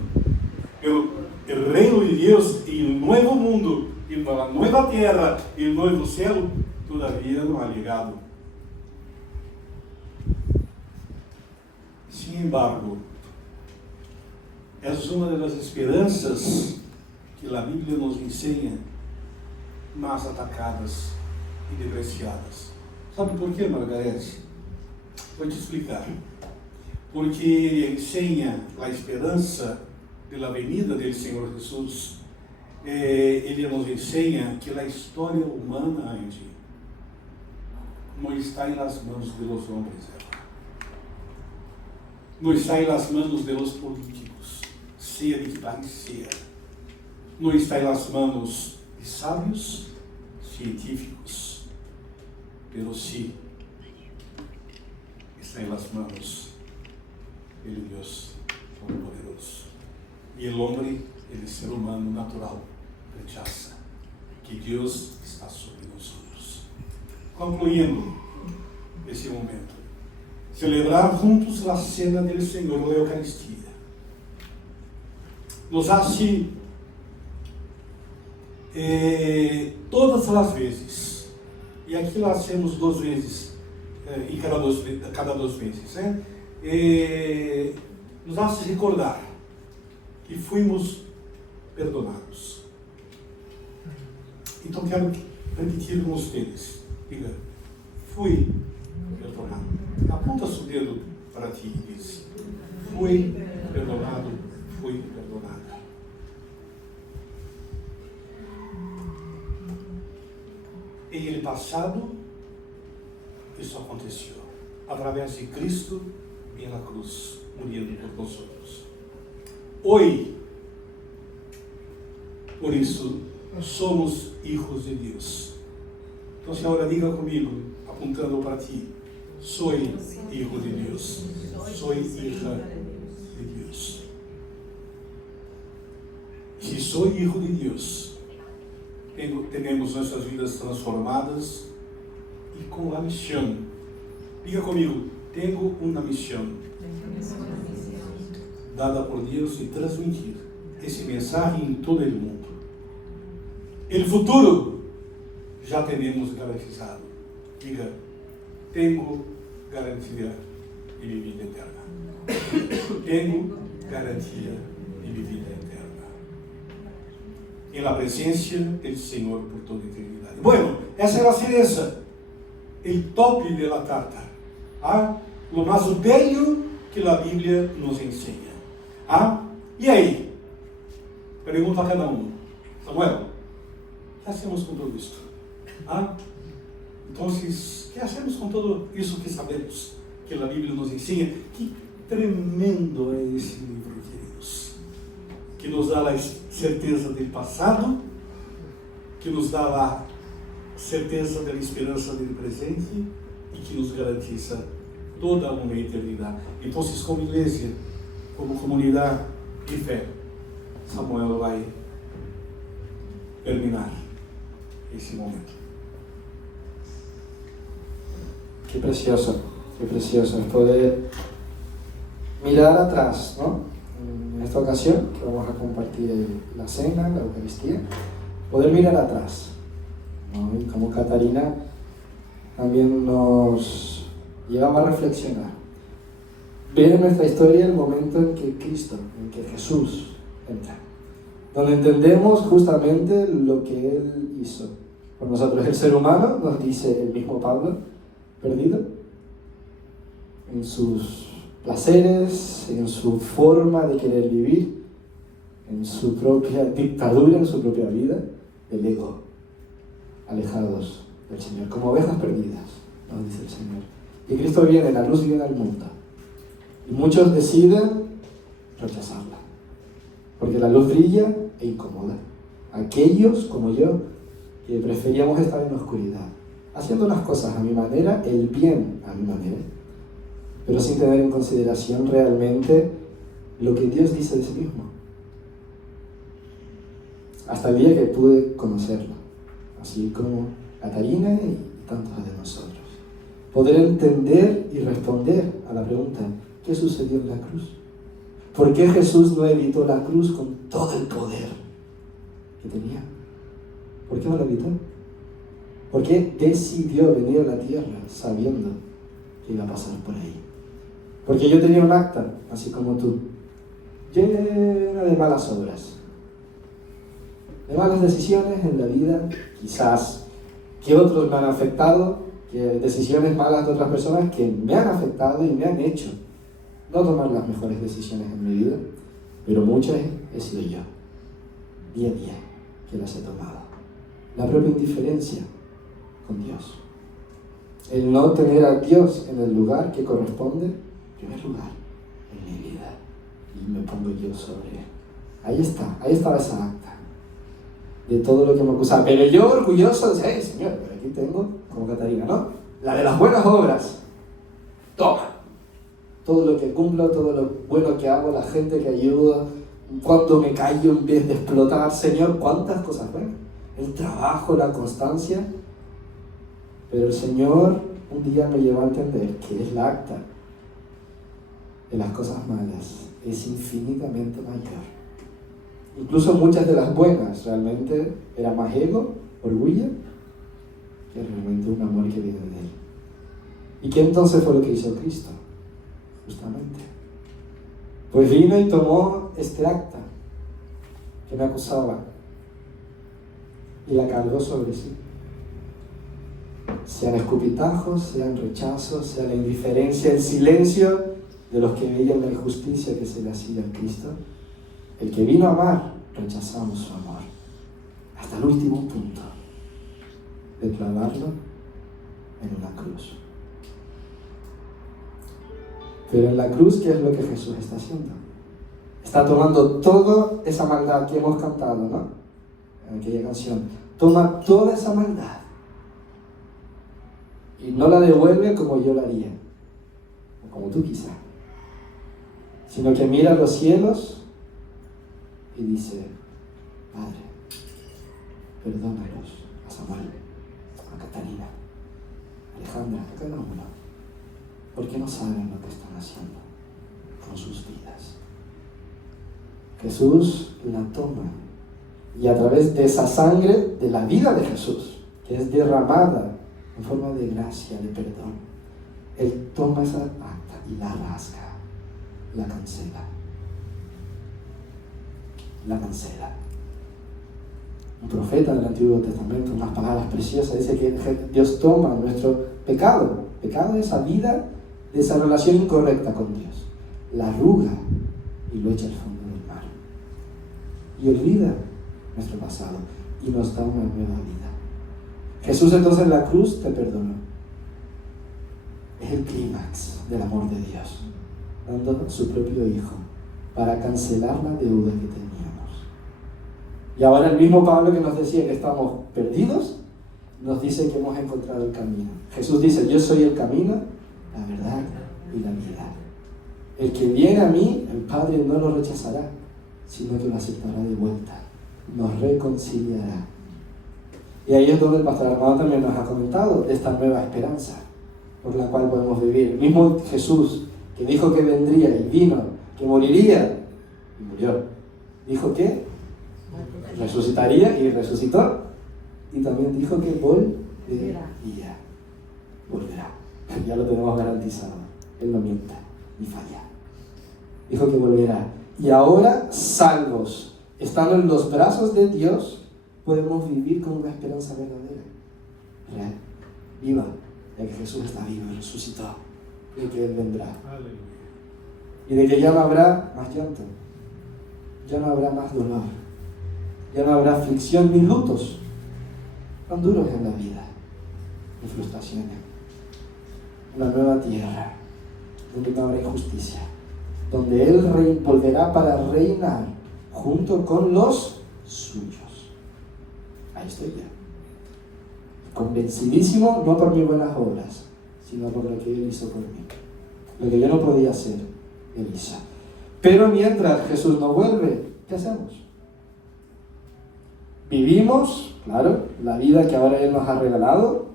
O reino de Deus e o novo mundo, e a nova terra, e o novo céu, todavia não ha chegado. Sin embargo, é uma das esperanças que a Bíblia nos ensina mais atacadas e depreciadas. Sabe por quê, Margarete? Vou te explicar. Porque ele ensina a esperança pela venida do Senhor Jesus. Ele nos ensina que a história humana não está nas mãos dos homens, não está nas mãos dos políticos, seja de que país seja. Não está nas mãos de sábios, científicos, mas sim está nas mãos de Deus Todo-Poderoso. E o homem, ele ser humano natural, rechaça que Deus está sobre nós. Concluindo esse momento, celebrar juntos a cena do Senhor, a Eucaristia, nos hace todas as vezes, e aqui nós hacemos 2 vezes, em cada 2 meses, nos hace recordar que fomos perdonados. Então quero repetir com vocês. Diga, fui perdonado. Aponta seu dedo para ti e diz: fui perdonado, fui perdonado. Em ele passado, isso aconteceu através de Cristo e na cruz, morrendo por nós outros. Hoje, por isso, somos hijos de Deus. Então, Senhora, diga comigo, apontando para ti: sou hijo de Deus, sou hija de Deus. Se sou hijo de Deus, temos nossas vidas transformadas e com a missão. Diga comigo: tenho uma missão dada por Deus de transmitir esse mensagem em todo o mundo. O futuro já temos garantizado. Diga: tenho garantia de minha vida eterna. Tenho garantia de minha vida eterna. Em la presença do Senhor por toda a eternidade. Bueno, essa é a cereza, o top de la tarta. O mais bello que a Bíblia nos ensina. E aí? Pergunta a cada um. Samuel, o que hacemos com tudo isto? Então, o que hacemos com tudo isso que sabemos, que a Bíblia nos ensina? Que tremendo é esse livro, queridos, que nos dá a certeza do passado, que nos dá a certeza da esperança do presente e que nos garantiza toda uma eternidade. Então, como igreja, como comunidade de fé, Samuel vai terminar esse momento. Qué precioso es poder mirar atrás, ¿no? En esta ocasión, que vamos a compartir la cena, la Eucaristía, poder mirar atrás, ¿no? Y como Catarina también nos llevaba a reflexionar. Ver en nuestra historia el momento en que Cristo, en que Jesús entra, donde entendemos justamente lo que Él hizo por nosotros. El ser humano, nos dice el mismo Pablo, perdido en sus placeres, en su forma de querer vivir, en su propia dictadura, en su propia vida, el ego, alejados del Señor, como ovejas perdidas, nos dice el Señor. Y Cristo viene, la luz viene al mundo. Y muchos deciden rechazarla, porque la luz brilla e incomoda. Aquellos, como yo, que preferíamos estar en la oscuridad, haciendo las cosas a mi manera, el bien a mi manera, pero sin tener en consideración realmente lo que Dios dice de sí mismo. Hasta el día que pude conocerlo, así como Catarina y tantos de nosotros. Poder entender y responder a la pregunta, ¿qué sucedió en la cruz? ¿Por qué Jesús no evitó la cruz con todo el poder que tenía? ¿Por qué no lo evitó? ¿Por qué decidió venir a la tierra sabiendo que iba a pasar por ahí? Porque yo tenía un acta, así como tú, llena de malas obras, de malas decisiones en la vida, quizás que otros me han afectado, que decisiones malas de otras personas que me han afectado y me han hecho no tomar las mejores decisiones en mi vida, pero muchas he sido yo, día a día, que las he tomado. La propia indiferencia con Dios, el no tener a Dios en el lugar que corresponde, en primer lugar, en mi vida, y me pongo yo sobre él. Ahí estaba esa acta de todo lo que me acusaba, pero yo orgulloso de decir, Señor, pero aquí tengo, como Catarina, ¿no? La de las buenas obras. Toma. Todo lo que cumplo, todo lo bueno que hago, la gente que ayudo, cuando me callo en vez de explotar, Señor, cuántas cosas buenas. El trabajo, la constancia. Pero el Señor un día me llevó a entender que es la acta de las cosas malas, es infinitamente mayor. Incluso muchas de las buenas realmente era más ego, orgullo, que realmente un amor que viene de Él. ¿Y qué entonces fue lo que hizo Cristo? Justamente. Pues vino y tomó este acta que me acusaba y la cargó sobre sí. Sean escupitajos, sean rechazos, sea la indiferencia, el silencio de los que veían la injusticia que se le hacía a Cristo. El que vino a amar, rechazamos su amor hasta el último punto de clavarlo en una cruz. Pero en la cruz, ¿qué es lo que Jesús está haciendo? Está tomando toda esa maldad que hemos cantado, ¿no? En aquella canción. Toma toda esa maldad y no la devuelve como yo la haría, o como tú quizás, sino que mira a los cielos y dice, Padre, perdónalos a Samuel, a Catarina, a Alejandra, a cada uno, porque no saben lo que están haciendo con sus vidas. Jesús la toma y a través de esa sangre de la vida de Jesús, que es derramada en forma de gracia, de perdón, Él toma esa acta y la rasga, la cancela. La cancela. Un profeta del Antiguo Testamento, unas palabras preciosas, dice que Dios toma nuestro pecado de esa vida, de esa relación incorrecta con Dios, la arruga y lo echa al fondo del mar. Y olvida nuestro pasado y nos da una nueva vida. Jesús entonces en la cruz te perdonó. Es el clímax del amor de Dios, dando su propio Hijo para cancelar la deuda que teníamos. Y ahora el mismo Pablo que nos decía que estamos perdidos, nos dice que hemos encontrado el camino. Jesús dice, yo soy el camino, la verdad y la vida. El que viene a mí, el Padre no lo rechazará, sino que lo aceptará de vuelta, nos reconciliará. Y ahí es donde el pastor Armando también nos ha comentado de esta nueva esperanza por la cual podemos vivir. El mismo Jesús que dijo que vendría y vino, que moriría y murió. Dijo que resucitaría y resucitó. Y también dijo que volvería. Volverá. Ya lo tenemos garantizado. Él no miente ni falla. Dijo que volverá. Y ahora, salvos, estando en los brazos de Dios, podemos vivir con una esperanza verdadera, real, viva, de que Jesús está vivo y resucitó, de que Él vendrá. Aleluya. Y de que ya no habrá más llanto, ya no habrá más dolor, ya no habrá aflicción ni lutos tan duros en la vida, ni frustraciones. Una nueva tierra, donde no habrá injusticia, donde Él volverá para reinar junto con los suyos. Ahí estoy ya, convencidísimo, no por mis buenas obras, sino por lo que Él hizo por mí. Lo que yo no podía hacer, Él hizo. Pero mientras Jesús no vuelve, ¿qué hacemos? Vivimos, claro, la vida que ahora Él nos ha regalado,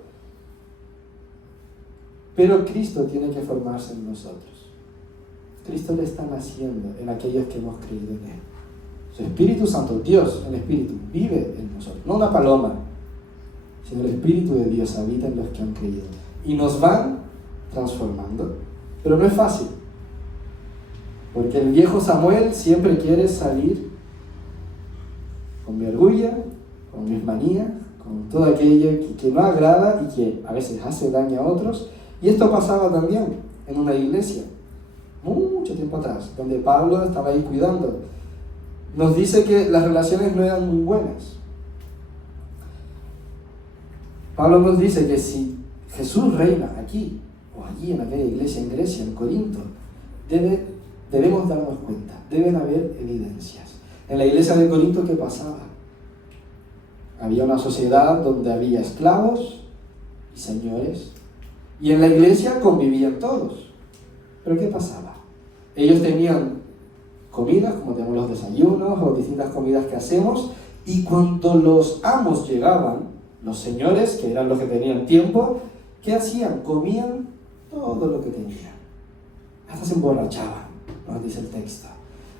pero Cristo tiene que formarse en nosotros. Cristo le está naciendo en aquellos que hemos creído en Él. Su Espíritu Santo, Dios, el Espíritu, vive en nosotros. No una paloma, sino el Espíritu de Dios habita en los que han creído. Y nos van transformando. Pero no es fácil. Porque el viejo Samuel siempre quiere salir con mi orgullo, con mis manías, con todo aquello que no agrada y que a veces hace daño a otros. Y esto pasaba también en una iglesia, mucho tiempo atrás, donde Pablo estaba ahí cuidando. Nos dice que las relaciones no eran muy buenas. Pablo nos dice que si Jesús reina aquí o allí en aquella iglesia en Grecia, en Corinto, debemos darnos cuenta, deben haber evidencias. En la iglesia de Corinto, ¿qué pasaba? Había una sociedad donde había esclavos y señores, y en la iglesia convivían todos. ¿Pero qué pasaba? Ellos tenían comidas, como tenemos los desayunos o distintas comidas que hacemos, y cuando los amos llegaban, los señores, que eran los que tenían tiempo, ¿qué hacían? Comían todo lo que tenían. Hasta se emborrachaban, nos dice el texto.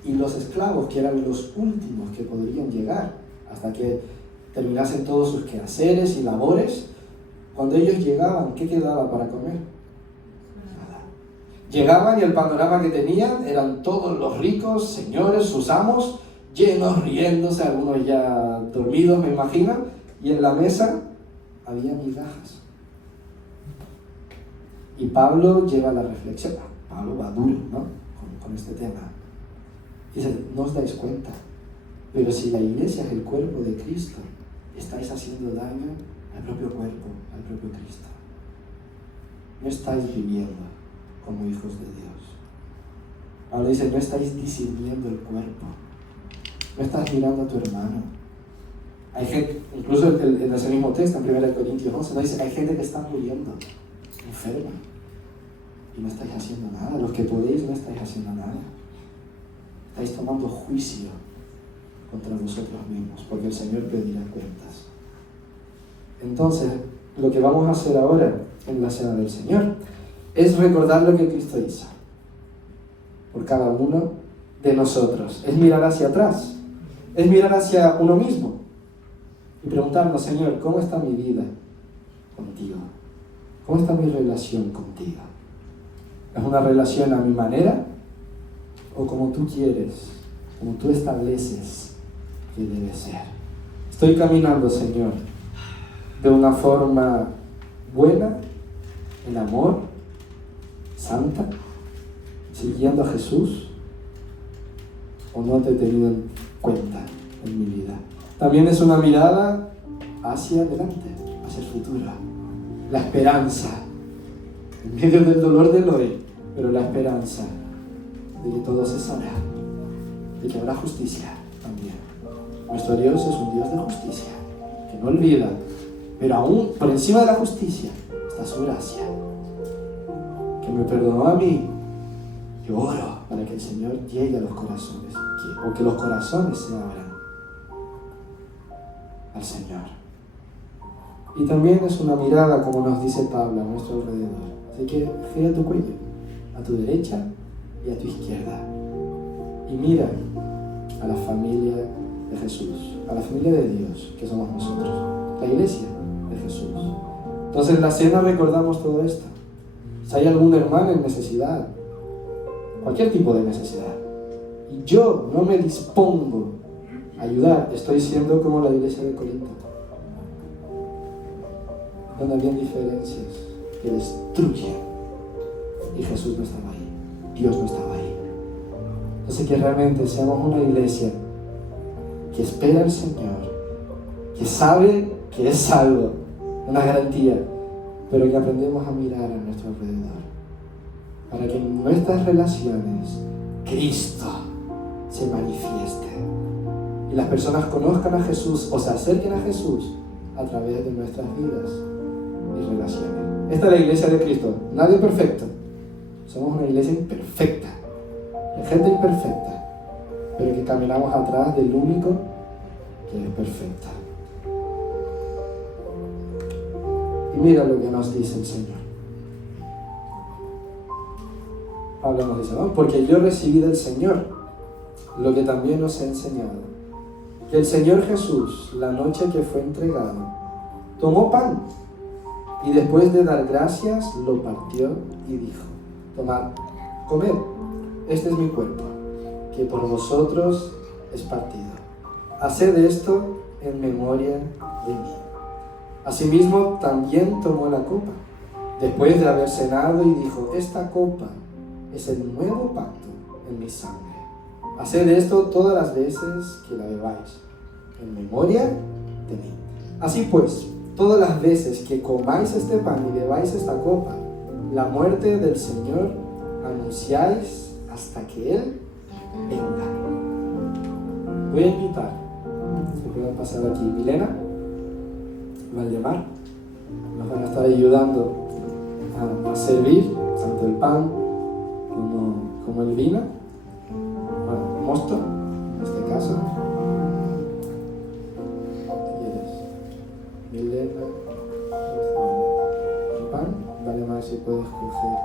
Y los esclavos, que eran los últimos que podrían llegar, hasta que terminasen todos sus quehaceres y labores, cuando ellos llegaban, ¿qué quedaba para comer? Nada. Llegaban y el panorama que tenían eran todos los ricos, señores, sus amos, llenos, riéndose, algunos ya dormidos, me imagino, y en la mesa había migajas. Y Pablo lleva la reflexión. Pablo va duro, ¿no? con este tema. Dice, no os dais cuenta, pero si la iglesia es el cuerpo de Cristo, estáis haciendo daño al propio cuerpo, al propio Cristo. No estáis viviendo como hijos de Dios. Pablo dice, no estáis discerniendo el cuerpo, no estás mirando a tu hermano. Hay gente, incluso en ese mismo texto, en 1 Corintios 11, nos dice, hay gente que está muriendo, enferma, y no estáis haciendo nada. Los que podéis no estáis haciendo nada. Estáis tomando juicio contra vosotros mismos, porque el Señor pedirá cuentas. Entonces, lo que vamos a hacer ahora en la Cena del Señor es recordar lo que Cristo hizo por cada uno de nosotros. Es mirar hacia atrás, es mirar hacia uno mismo y preguntarnos, Señor, ¿cómo está mi vida contigo? ¿Cómo está mi relación contigo? ¿Es una relación a mi manera o como tú quieres, como tú estableces que debe ser? Estoy caminando, Señor, de una forma buena, en amor, santa, siguiendo a Jesús, o no te he tenido en cuenta en mi vida. También es una mirada hacia adelante, hacia el futuro, la esperanza, en medio del dolor del hoy, pero la esperanza de que todo se sanará, de que habrá justicia también. Nuestro Dios es un Dios de justicia, que no olvida, pero aún por encima de la justicia está su gracia, que me perdonó a mí. Yo oro para que el Señor llegue a los corazones, o que los corazones se abran al Señor. Y también es una mirada, como nos dice Pablo, a nuestro alrededor. Así que gira tu cuello, a tu derecha y a tu izquierda. Y mira a la familia de Jesús, a la familia de Dios, que somos nosotros, la iglesia de Jesús. Entonces en la cena recordamos todo esto. Si hay algún hermano en necesidad, cualquier tipo de necesidad, y yo no me dispongo a ayudar, estoy siendo como la iglesia de Corinto, donde habían diferencias que destruyen, y Jesús no estaba ahí, Dios no estaba ahí. Entonces que realmente seamos una iglesia que espera al Señor, que sabe que es salvo, una garantía, pero que aprendemos a mirar a nuestro alrededor, para que en nuestras relaciones Cristo se manifieste y las personas conozcan a Jesús o se acerquen a Jesús a través de nuestras vidas y relaciones. Esta es la iglesia de Cristo, nadie perfecto, somos una iglesia imperfecta, de gente imperfecta, pero que caminamos atrás del único que es perfecto. Y mira lo que nos dice el Señor. Pablo nos dice, ¿no? Porque yo recibí del Señor lo que también os he enseñado. Que el Señor Jesús, la noche que fue entregado, tomó pan y después de dar gracias lo partió y dijo, tomad, comed, este es mi cuerpo, que por vosotros es partido. Haced esto en memoria de mí. Asimismo, también tomó la copa, después de haber cenado, y dijo, esta copa es el nuevo pacto en mi sangre. Haced esto todas las veces que la bebáis, en memoria de mí. Así pues, todas las veces que comáis este pan y bebáis esta copa, la muerte del Señor anunciáis hasta que Él venga. Voy a invitar, si pueden pasar aquí, Milena, Valdemar, nos van a estar ayudando a servir tanto el pan como el vino, bueno, mosto en este caso. Si quieres, Milena, el pan, Valdemar, si puedes coger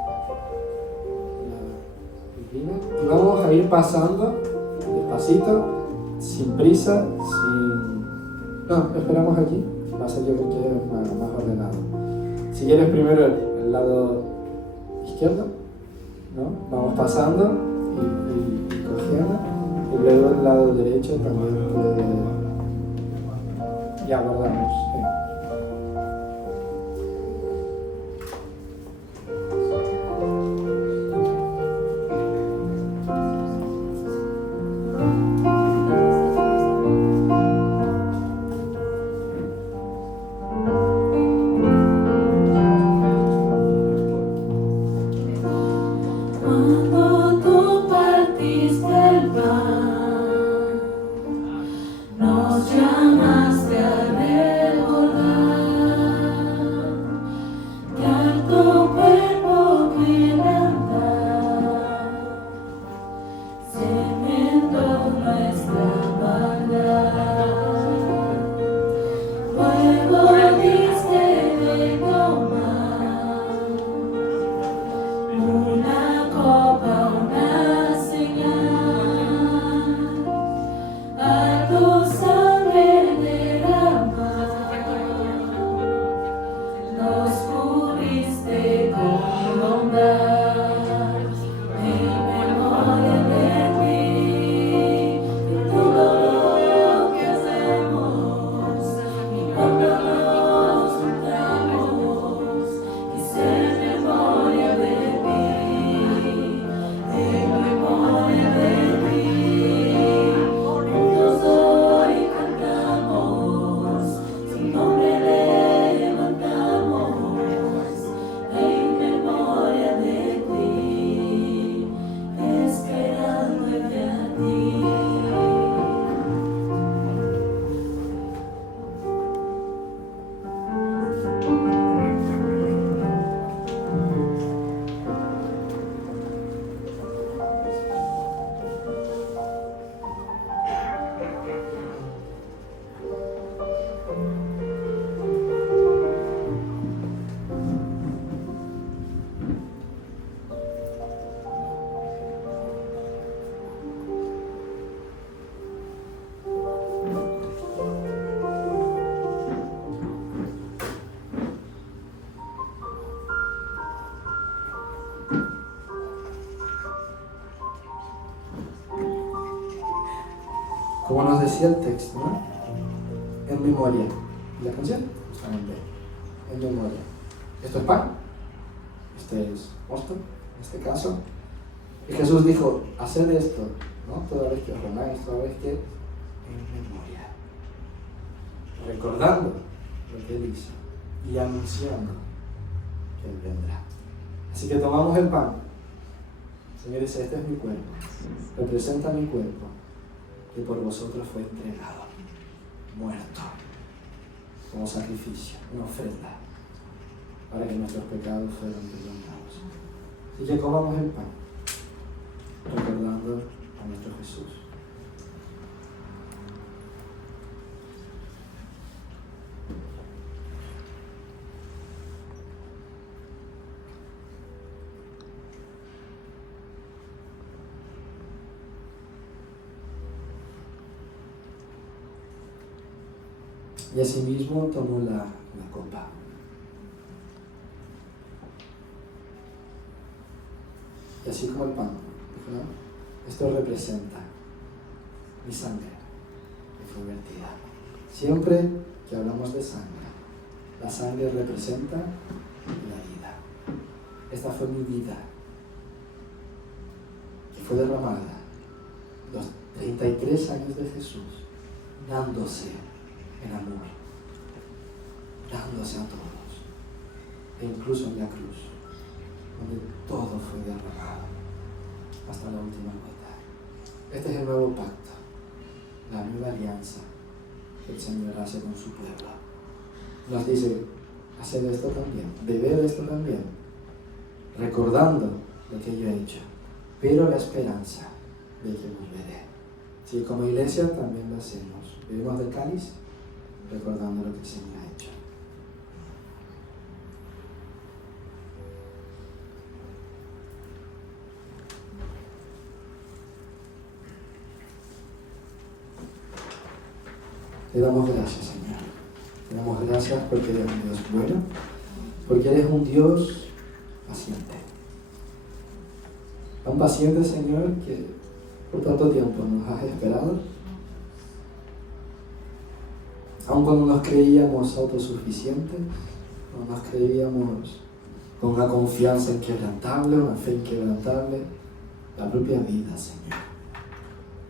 el vino, y vamos a ir pasando despacito, sin prisa, no, esperamos aquí. Va a ser, yo creo que es más ordenado. Si quieres primero el lado izquierdo, ¿no? Vamos pasando y cogiendo, y luego el lado derecho también puede, y aguardamos. Cuando tú partiste el pan, nos llamaste a Como nos decía el texto, ¿no? En memoria. ¿La canción? Justamente. En memoria. Esto es pan. Este es mosto, en este caso. Y Jesús dijo, haced esto, ¿no? Toda vez que os reunáis, toda vez que en memoria. Recordando lo que Él hizo y anunciando que Él vendrá. Así que tomamos el pan. El Señor dice, este es mi cuerpo. Representa mi cuerpo que por vosotros fue entregado, muerto, como sacrificio, una ofrenda, para que nuestros pecados fueran perdonados. Así que comamos el pan, recordando a nuestro Jesús. Y asimismo tomó la copa. Y así como el pan, ¿no? Esto representa mi sangre que fue vertida. Siempre que hablamos de sangre, la sangre representa la vida. Esta fue mi vida, que fue derramada los 33 años de Jesús, dándose en amor, dándose a todos, e incluso en la cruz, donde todo fue derramado hasta la última gota. Este es el nuevo pacto, la nueva alianza que el Señor hace con su pueblo. Nos dice, haced esto también, bebed esto también, recordando lo que yo he hecho, pero la esperanza de que volveré. Si como iglesia también lo hacemos, bebemos del cáliz, recordando lo que el Señor ha hecho. Te damos gracias, Señor. Te damos gracias porque eres un Dios bueno, porque eres un Dios paciente. Tan paciente, Señor, que por tanto tiempo nos has esperado. Aun cuando nos creíamos autosuficientes, cuando nos creíamos con una confianza inquebrantable, una fe inquebrantable, la propia vida, Señor,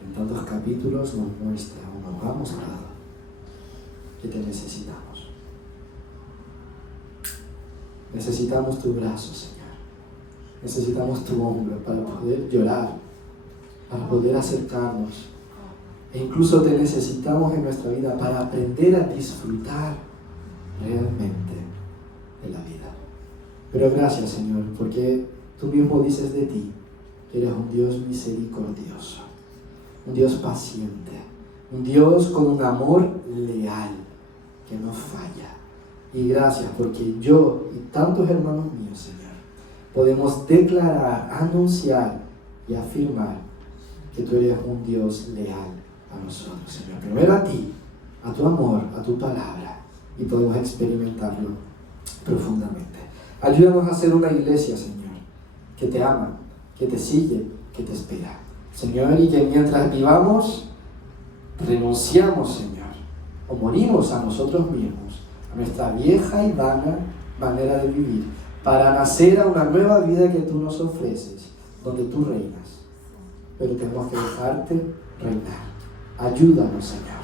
en tantos capítulos nos muestra o nos ha mostrado que te necesitamos. Necesitamos tu brazo, Señor. Necesitamos tu hombro para poder llorar, para poder acercarnos. E incluso te necesitamos en nuestra vida para aprender a disfrutar realmente de la vida. Pero gracias, Señor, porque tú mismo dices de ti que eres un Dios misericordioso, un Dios paciente, un Dios con un amor leal que no falla. Y gracias porque yo y tantos hermanos míos, Señor, podemos declarar, anunciar y afirmar que tú eres un Dios leal a nosotros, Señor. Primero a ti, a tu amor, a tu palabra, y podemos experimentarlo profundamente. Ayúdanos a ser una iglesia, Señor, que te ama, que te sigue, que te espera, Señor, y que mientras vivamos, renunciamos, Señor, o morimos a nosotros mismos, a nuestra vieja y vana manera de vivir, para nacer a una nueva vida que tú nos ofreces, donde tú reinas. Pero tenemos que dejarte reinar. Ayúdanos, Señor,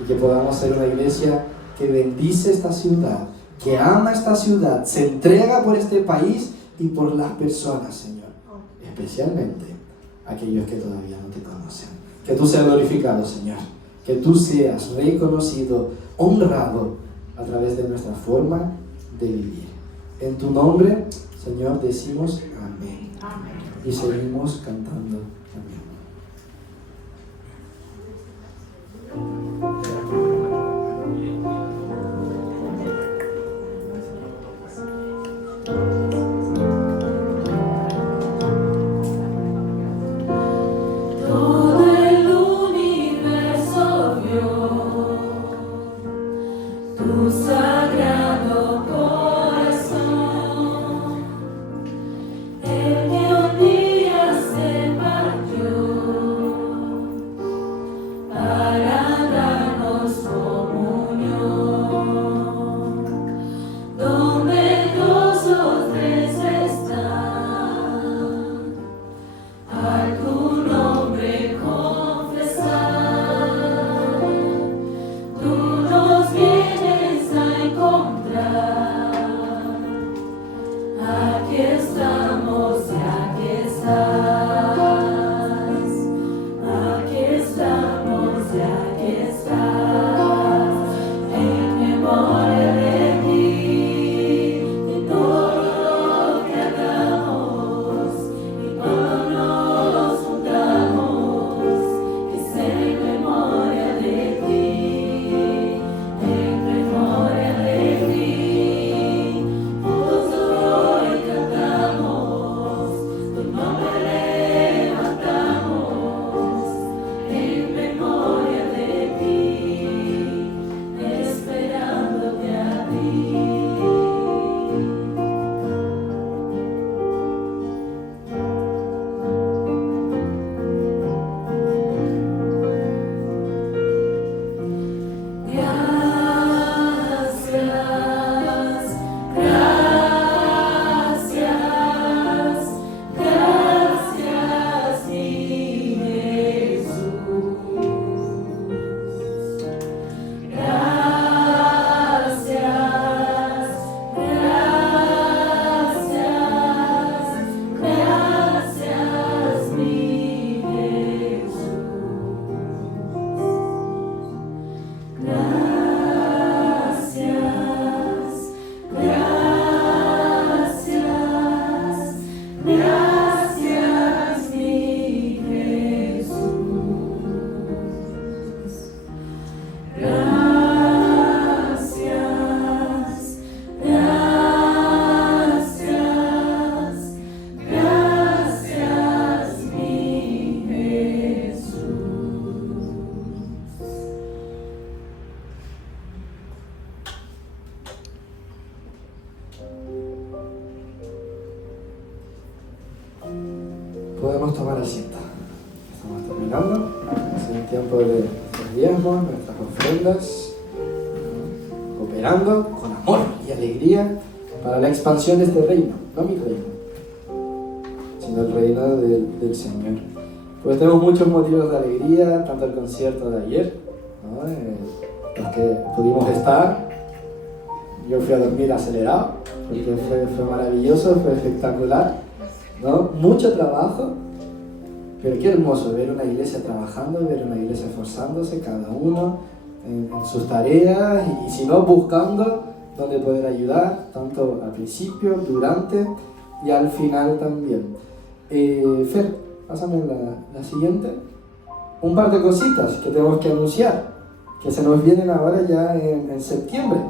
y que podamos ser una iglesia que bendice esta ciudad, que ama esta ciudad, se entrega por este país y por las personas, Señor, especialmente aquellos que todavía no te conocen. Que tú seas glorificado, Señor, que tú seas reconocido, honrado a través de nuestra forma de vivir. En tu nombre, Señor, decimos amén. Y seguimos cantando amén. Todo el universo vio tu sagrado corazón, el que un día se marchó. Podemos tomar asiento. Estamos terminando. Es un tiempo de diezmos, nuestras ofrendas, cooperando con amor y alegría para la expansión de este reino. No mi reino, sino el reino del Señor. Pues tenemos muchos motivos de alegría, tanto el concierto de ayer, ¿no? Los que pudimos estar. Yo fui a dormir acelerado, porque fue maravilloso, fue espectacular, ¿no? Mucho trabajo, pero qué hermoso ver una iglesia trabajando, ver una iglesia esforzándose, cada uno en sus tareas, y si no, buscando dónde poder ayudar, tanto al principio, durante y al final también. Fer, pásame la siguiente. Un par de cositas que tenemos que anunciar, que se nos vienen ahora ya en septiembre.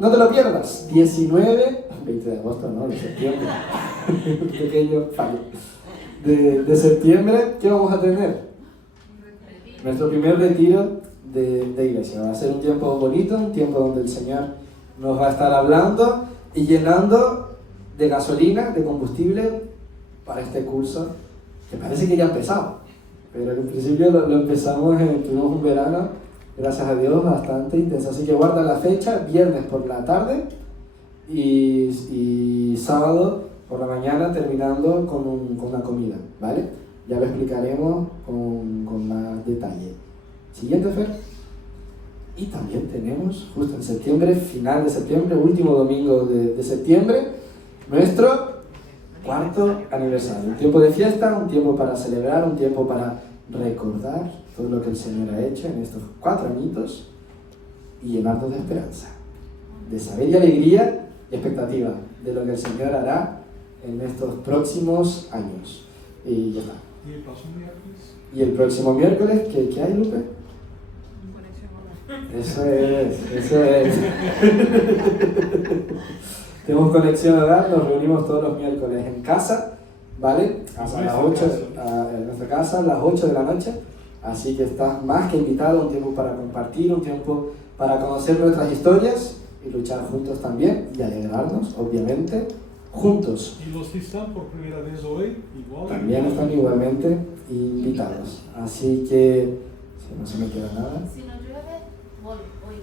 No te lo pierdas, 20 de agosto, no, de septiembre. Un pequeño fallo. De septiembre, ¿qué vamos a tener? Nuestro primer retiro de iglesia. Va a ser un tiempo bonito, un tiempo donde el Señor nos va a estar hablando y llenando de gasolina, de combustible para este curso, que parece que ya ha empezado, pero en principio lo empezamos, tuvimos un verano, gracias a Dios, bastante intenso, así que guarda la fecha, viernes por la tarde y sábado por la mañana, terminando con una comida, ¿vale? Ya lo explicaremos con más detalle. Siguiente, Fer. Y también tenemos, justo en septiembre, final de septiembre, último domingo de septiembre, nuestro 4º aniversario. Un tiempo de fiesta, un tiempo para celebrar, un tiempo para recordar todo lo que el Señor ha hecho en estos 4 añitos y llenarnos de esperanza, de saber y alegría y expectativa de lo que el Señor hará en estos próximos años. Y ya está. ¿Y el próximo miércoles? ¿Y el próximo miércoles? ¿Qué hay, Lupe? Eso es. Tenemos conexión hogar, nos reunimos todos los miércoles en casa, ¿vale? Hasta las 8, en nuestra casa, a las 8 de la noche. Así que estás más que invitado, un tiempo para compartir, un tiempo para conocer nuestras historias y luchar juntos también y alegrarnos, obviamente, juntos. Y los que están por primera vez hoy, igual. También están igualmente invitados. Así que, si no se me queda nada. Si no llueve, hoy.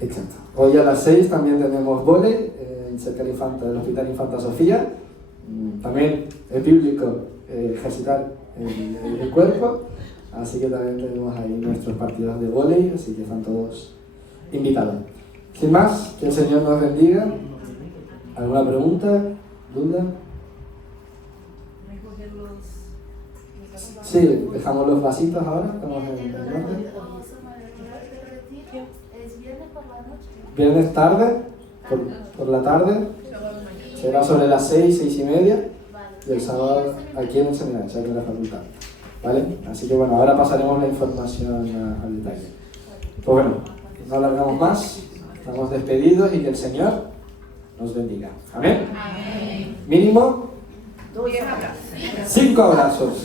Exacto. Hoy a las 6 también tenemos vóley cerca del Hospital Infanta Sofía. También es bíblico ejercitar el cuerpo. Así que también tenemos ahí nuestros partidos de vóley, así que están todos invitados. Sin más, que el Señor nos bendiga. ¿Alguna pregunta? ¿Duda? Sí, dejamos los vasitos ahora. Estamos en el norte. ¿Es viernes por la noche? Viernes tarde, por la tarde. Será sobre las 6:30. Y el sábado aquí en el seminario, aquí en la facultad. ¿Vale? Así que bueno, ahora pasaremos la información al detalle. Pues bueno, no alargamos más, estamos despedidos y que el Señor nos bendiga. Amén. Amén. Mínimo 2 abrazos. 5 abrazos.